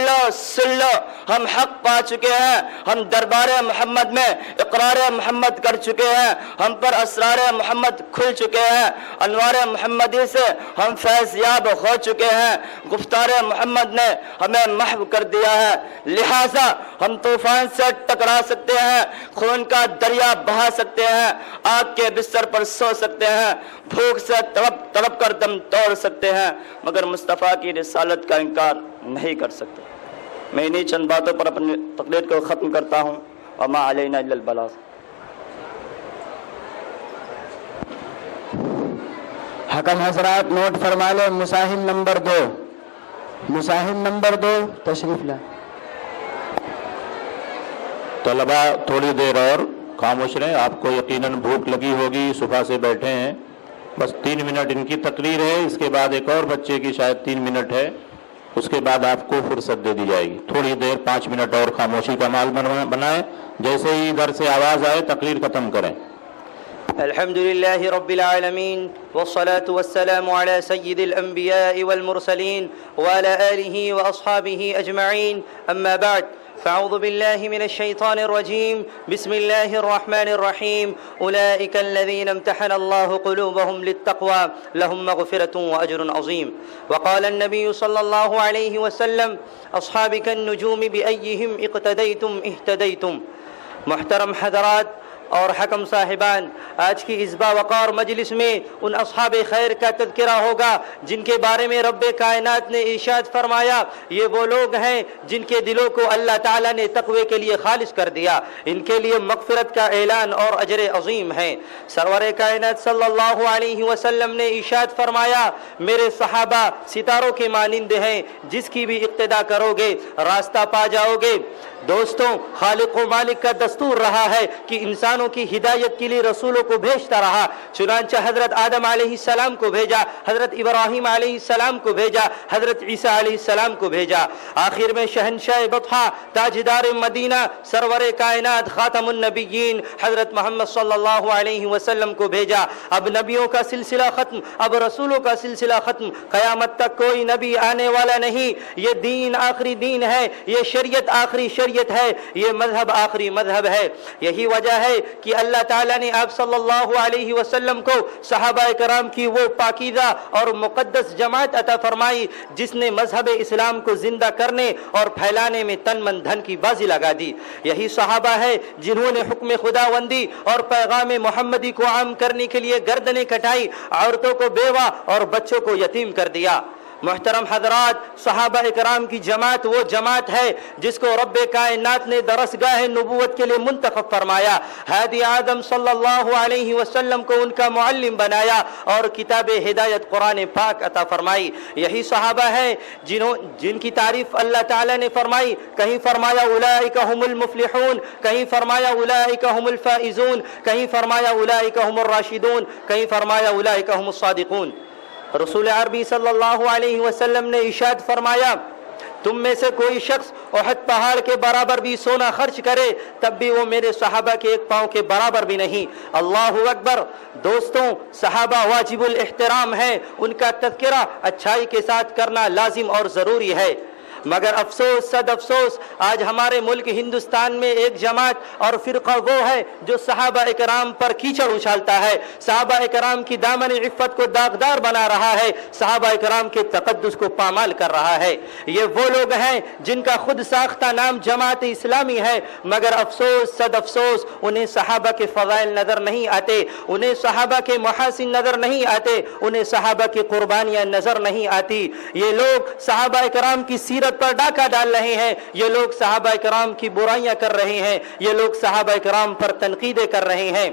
لو، ہم حق پا چکے ہیں، ہم دربار محمد میں اقرار محمد کر چکے ہیں، ہم پر اسرار محمد کھل چکے ہیں، انوار محمدی سے ہم فیض یاب ہو چکے ہیں، گفتار محمد نے ہمیں محو کر دیا ہے، لہٰذا ہم طوفان سے ٹکرا سکتے ہیں، خون کا دریا بہا سکتے ہیں، آگ کے بستر پر سو سکتے ہیں، بھوک سے تڑپ کر دم توڑ سکتے ہیں، مگر مصطفیٰ کی رسالت کا انکار نہیں کر سکتے۔ میں انہی چند باتوں پر اپنی تقریر کو ختم کرتا ہوں۔ وما علینا الا البلاغ۔ حکم حضرات نوٹ فرما لیں، مساہم نمبر 2، مساہم نمبر 2 تشریف لائیں۔ طلبہ تھوڑی دیر اور خاموش رہیں، آپ کو یقیناً بھوک لگی ہوگی، صبح سے بیٹھے ہیں، بس 3 منٹ ان کی تقریر ہے، اس کے بعد ایک اور بچے کی شاید 3 منٹ ہے، اس کے بعد آپ کو فرصت دے دی جائے گی۔ تھوڑی دیر 5 منٹ اور خاموشی کا مال بنائیں، جیسے ہی ادھر سے آواز آئے تقریر ختم کریں۔ الحمد لله رب العالمين والصلاة والسلام على سيد الأنبياء والمرسلين وعلى آله وأصحابه أجمعين، أما بعد فأعوذ بالله من الشيطان الرجيم، بسم الله الرحمن الرحيم، أولئك الذين امتحن الله قلوبهم للتقوى لهم مغفرة وأجر عظيم، وقال النبي صلى الله عليه وسلم أصحابي كالنجوم بأيهم اقتديتم اهتديتم۔ محترم حضرات اور حکم صاحبان، آج کی اس باوقار مجلس میں ان اصحاب خیر کا تذکرہ ہوگا جن کے بارے میں رب کائنات نے ارشاد فرمایا، یہ وہ لوگ ہیں جن کے دلوں کو اللہ تعالیٰ نے تقوی کے لیے خالص کر دیا، ان کے لیے مغفرت کا اعلان اور اجر عظیم ہے۔ سرور کائنات صلی اللہ علیہ وسلم نے ارشاد فرمایا، میرے صحابہ ستاروں کے مانند ہیں، جس کی بھی اقتدا کرو گے راستہ پا جاؤ گے۔ دوستوں، خالق و مالک کا دستور رہا ہے کہ انسانوں کی ہدایت کے لیے رسولوں کو بھیجتا رہا، چنانچہ حضرت آدم علیہ السلام کو بھیجا، حضرت ابراہیم علیہ السلام کو بھیجا، حضرت عیسیٰ علیہ السلام کو بھیجا، آخر میں شہنشاہ بطحا، تاجدار مدینہ، سرور کائنات، خاتم النبیین حضرت محمد صلی اللہ علیہ وسلم کو بھیجا۔ اب نبیوں کا سلسلہ ختم، اب رسولوں کا سلسلہ ختم، قیامت تک کوئی نبی آنے والا نہیں۔ یہ دین آخری دین ہے، یہ شریعت آخری شریعت ہے، یہ مذہب آخری مذہب ہے۔ یہی وجہ ہے کہ اللہ تعالیٰ نے آپ صلی اللہ علیہ وسلم کو صحابہ کرام کی وہ پاکیزہ اور مقدس جماعت عطا فرمائی جس نے مذہب اسلام کو زندہ کرنے اور پھیلانے میں تن من دھن کی بازی لگا دی۔ یہی صحابہ ہے جنہوں نے حکم خداوندی اور پیغام محمدی کو عام کرنے کے لیے گردنیں کٹائی، عورتوں کو بیوہ اور بچوں کو یتیم کر دیا۔ محترم حضرات، صحابہ اکرام کی جماعت وہ جماعت ہے جس کو رب کائنات نے درسگاہ نبوت کے لیے منتخب فرمایا، ہادی آدم صلی اللہ علیہ وسلم کو ان کا معلم بنایا اور کتاب ہدایت قرآن پاک عطا فرمائی۔ یہی صحابہ ہیں جن کی تعریف اللہ تعالیٰ نے فرمائی، کہیں فرمایا اولئک هم المفلحون، کہیں فرمایا اولئک هم الفائزون، کہیں فرمایا اولئک هم الراشدون، کہیں فرمایا اولئک هم الصادقون۔ رسول عربی صلی اللہ علیہ وسلم نے ارشاد فرمایا، تم میں سے کوئی شخص احد پہاڑ کے برابر بھی سونا خرچ کرے تب بھی وہ میرے صحابہ کے ایک پاؤں کے برابر بھی نہیں. اللہ اکبر. دوستوں، صحابہ واجب الاحترام ہے، ان کا تذکرہ اچھائی کے ساتھ کرنا لازم اور ضروری ہے. مگر افسوس، صد افسوس، آج ہمارے ملک ہندوستان میں ایک جماعت اور فرقہ وہ ہے جو صحابہ اکرام پر کیچڑ اچھالتا ہے، صحابہ اکرام کی دامن عفت کو داغدار بنا رہا ہے، صحابہ اکرام کے تقدس کو پامال کر رہا ہے. یہ وہ لوگ ہیں جن کا خود ساختہ نام جماعت اسلامی ہے، مگر افسوس، صد افسوس، انہیں صحابہ کے فضائل نظر نہیں آتے، انہیں صحابہ کے محاسن نظر نہیں آتے، انہیں صحابہ کی قربانیاں نظر نہیں آتی. یہ لوگ صحابہ اکرام کی سیرت پر ڈاکہ ڈال رہے ہیں، یہ لوگ صحابہ اکرام کی برائیاں کر رہے ہیں، یہ لوگ صحابہ اکرام پر تنقیدیں کر رہے ہیں،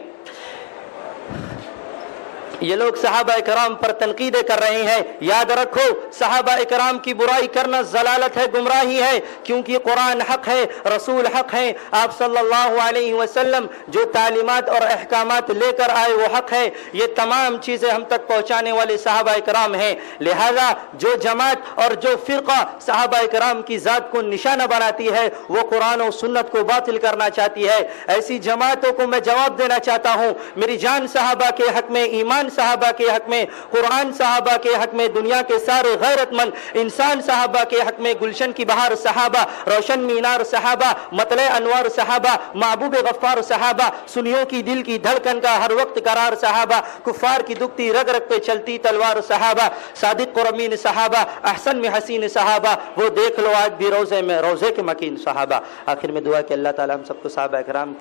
یہ لوگ صحابہ اکرام پر تنقیدیں کر رہے ہیں. یاد رکھو، صحابہ اکرام کی برائی کرنا ضلالت ہے، گمراہی ہے، کیونکہ قرآن حق ہے، رسول حق ہے، آپ صلی اللہ علیہ وسلم جو تعلیمات اور احکامات لے کر آئے وہ حق ہے. یہ تمام چیزیں ہم تک پہنچانے والے صحابہ اکرام ہیں. لہذا جو جماعت اور جو فرقہ صحابہ اکرام کی ذات کو نشانہ بناتی ہے وہ قرآن و سنت کو باطل کرنا چاہتی ہے. ایسی جماعتوں کو میں جواب دینا چاہتا ہوں، میری جان صحابہ کے حق میں، ایمان صحابہ کے حق میں، قرآن صحابہ کے حق میں، دنیا کے سارے غیرت مند انسان صحابہ کے حق میں، گلشن کی بہار صحابہ، روشن مینار صحابہ، مطلع انوار صحابہ، محبوب غفار صحابہ، سنیوں کی دل کی دھڑکن کا ہر وقت قرار صحابہ، کفار کی دکھتی رگ رگ پہ چلتی تلوار صحابہ، صادق قرمین صحابہ، احسن میں حسین صحابہ، وہ دیکھ لو آج بھی روزے میں روزے کے مکین صحابہ. آخر میں دعا کہ اللہ تعالیٰ ہم سب کو صحابہ اکرام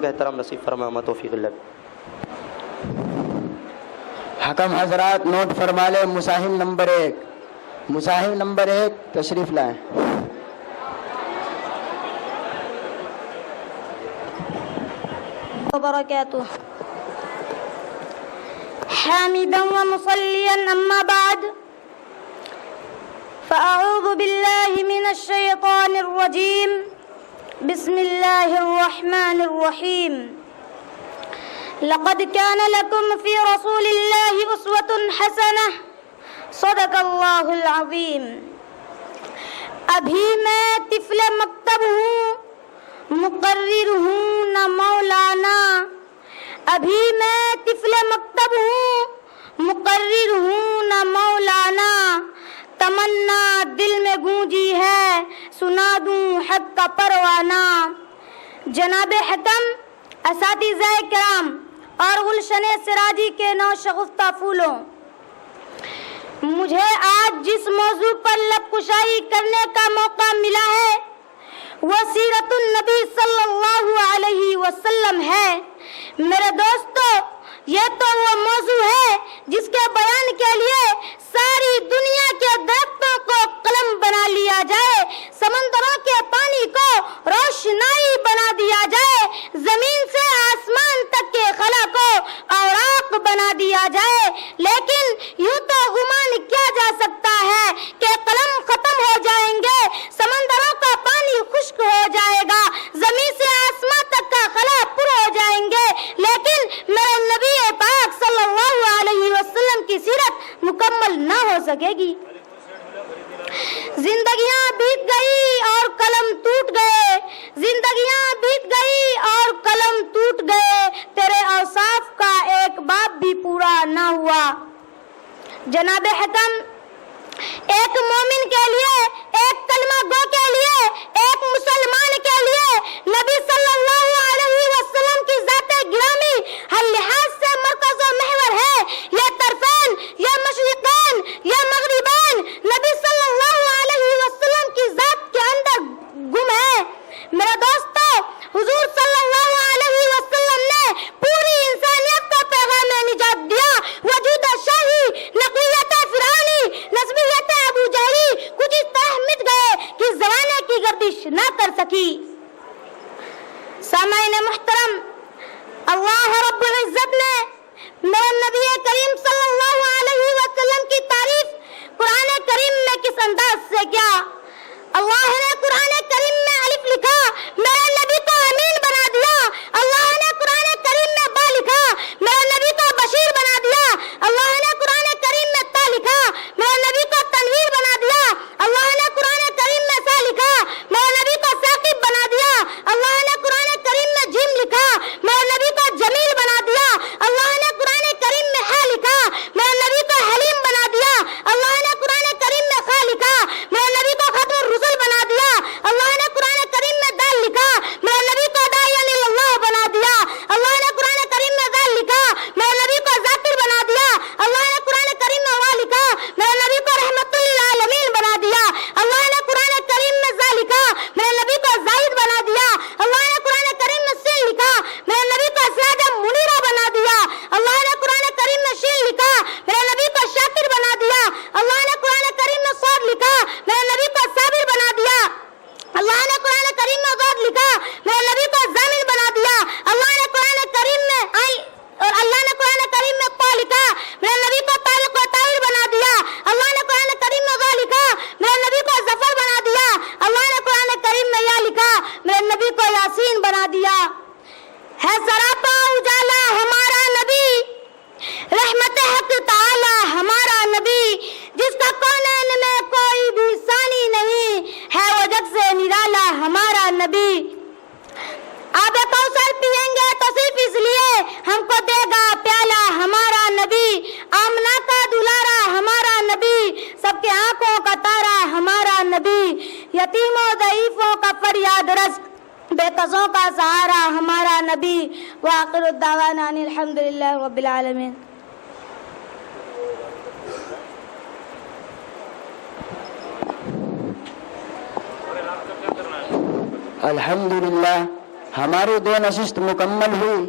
کا احترام نصیب فرمائے. توفیق اللہ. حکم حضرات نوٹ فرما لیں، مزاحم نمبر 1، مزاحم نمبر 1 تشریف لائیں. وبركاته. حامدا ومصليا أما بعد، فأعوذ بالله من الشيطان الرجيم. بسم الله الرحمن الرحيم. لقد كان لكم في رسول الله أسوة حسنة. صدق الله العظيم. ابھی میں طفل مکتب ہوں، مقرر ہوں نہ مولانا. ابھی میں طفل مکتب ہوں، مقرر ہوں نہ مولانا. تمنا دل میں گونجی ہے، سنا دوں حق کا پروانہ. جناب حکم، اساتذہ کرام اور گلشن سراجی کے نو شگفتہ پھولوں، مجھے آج جس موضوع پر لب کشائی کرنے کا موقع ملا ہے وہ سیرت النبی صلی اللہ علیہ وسلم ہے. میرے دوستو، یہ تو وہ موضوع ہے جس کے بیان کے لیے ساری دنیا کے درختوں کو قلم بنا لیا جائے، سمندروں کے پانی کو روشنائی بنا دیا جائے، زمین سے آسمان تک کے خلا کو اوراق بنا دیا جائے. لیکن یوں تو گمان کیا جا سکتا ہے کہ قلم ختم ہو جائیں گے، سمندروں کا پانی خشک ہو جائے گا، زمین سے آسمان تک کا خلا پر ہو جائیں گے، لیکن میرے نبی پاک صلی اللہ علیہ وسلم کی سیرت مکمل نہ ہو سکے گی. زندگیاں بیت گئی اور قلم ٹوٹ گئے، زندگیاں بیت گئی اور قلم ٹوٹ گئے، تیرے اوصاف کا ایک باب بھی پورا نہ ہوا. جناب حکم، ایک مومن کے لیے، ایک کلمہ گو کے لیے، ایک مسلمان کے لیے نبی صلی اللہ علیہ وسلم کی ذات گرامی ہر لحاظ سے مرکز و محور ہے. یا طرفین، یا مشرقین، یا مغربین، نبی صلی اللہ علیہ وسلم کی ذات کے اندر گم ہے. میرے دوستو، حضور صلی اللہ علیہ وسلم نے پوری انسانیت کو پیغام نجات دیا. وجود شاہی، نقلیت فرعونی، نسبیت ابو جہلی کچھ اس طرح مٹ گئے کہ زمانے کی گردش نہ کر سکی. سامعین آمنہ کا دلارا ہمارا نبی، سب کے آنکھوں کا تارا ہمارا نبی، یتیموں ضعیفوں کا فریاد رس، بے کسوں کا سہارا ہمارا نبی۔ وآخر الدعوانا ان الحمدللہ رب العالمین۔ الحمدللہ ہماری 2 نشست مکمل ہوئی۔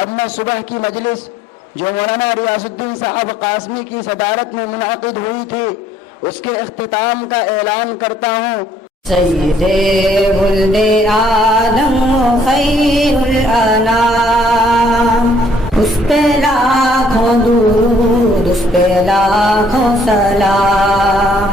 اب میں صبح کی مجلس جو مولانا ریاض الدین صاحب قاسمی کی صدارت میں منعقد ہوئی تھی اس کے اختتام کا اعلان کرتا ہوں۔ سید ولد آدم خیر الانام، اس پہ لاکھوں درود، اس پہ لاکھوں سلام۔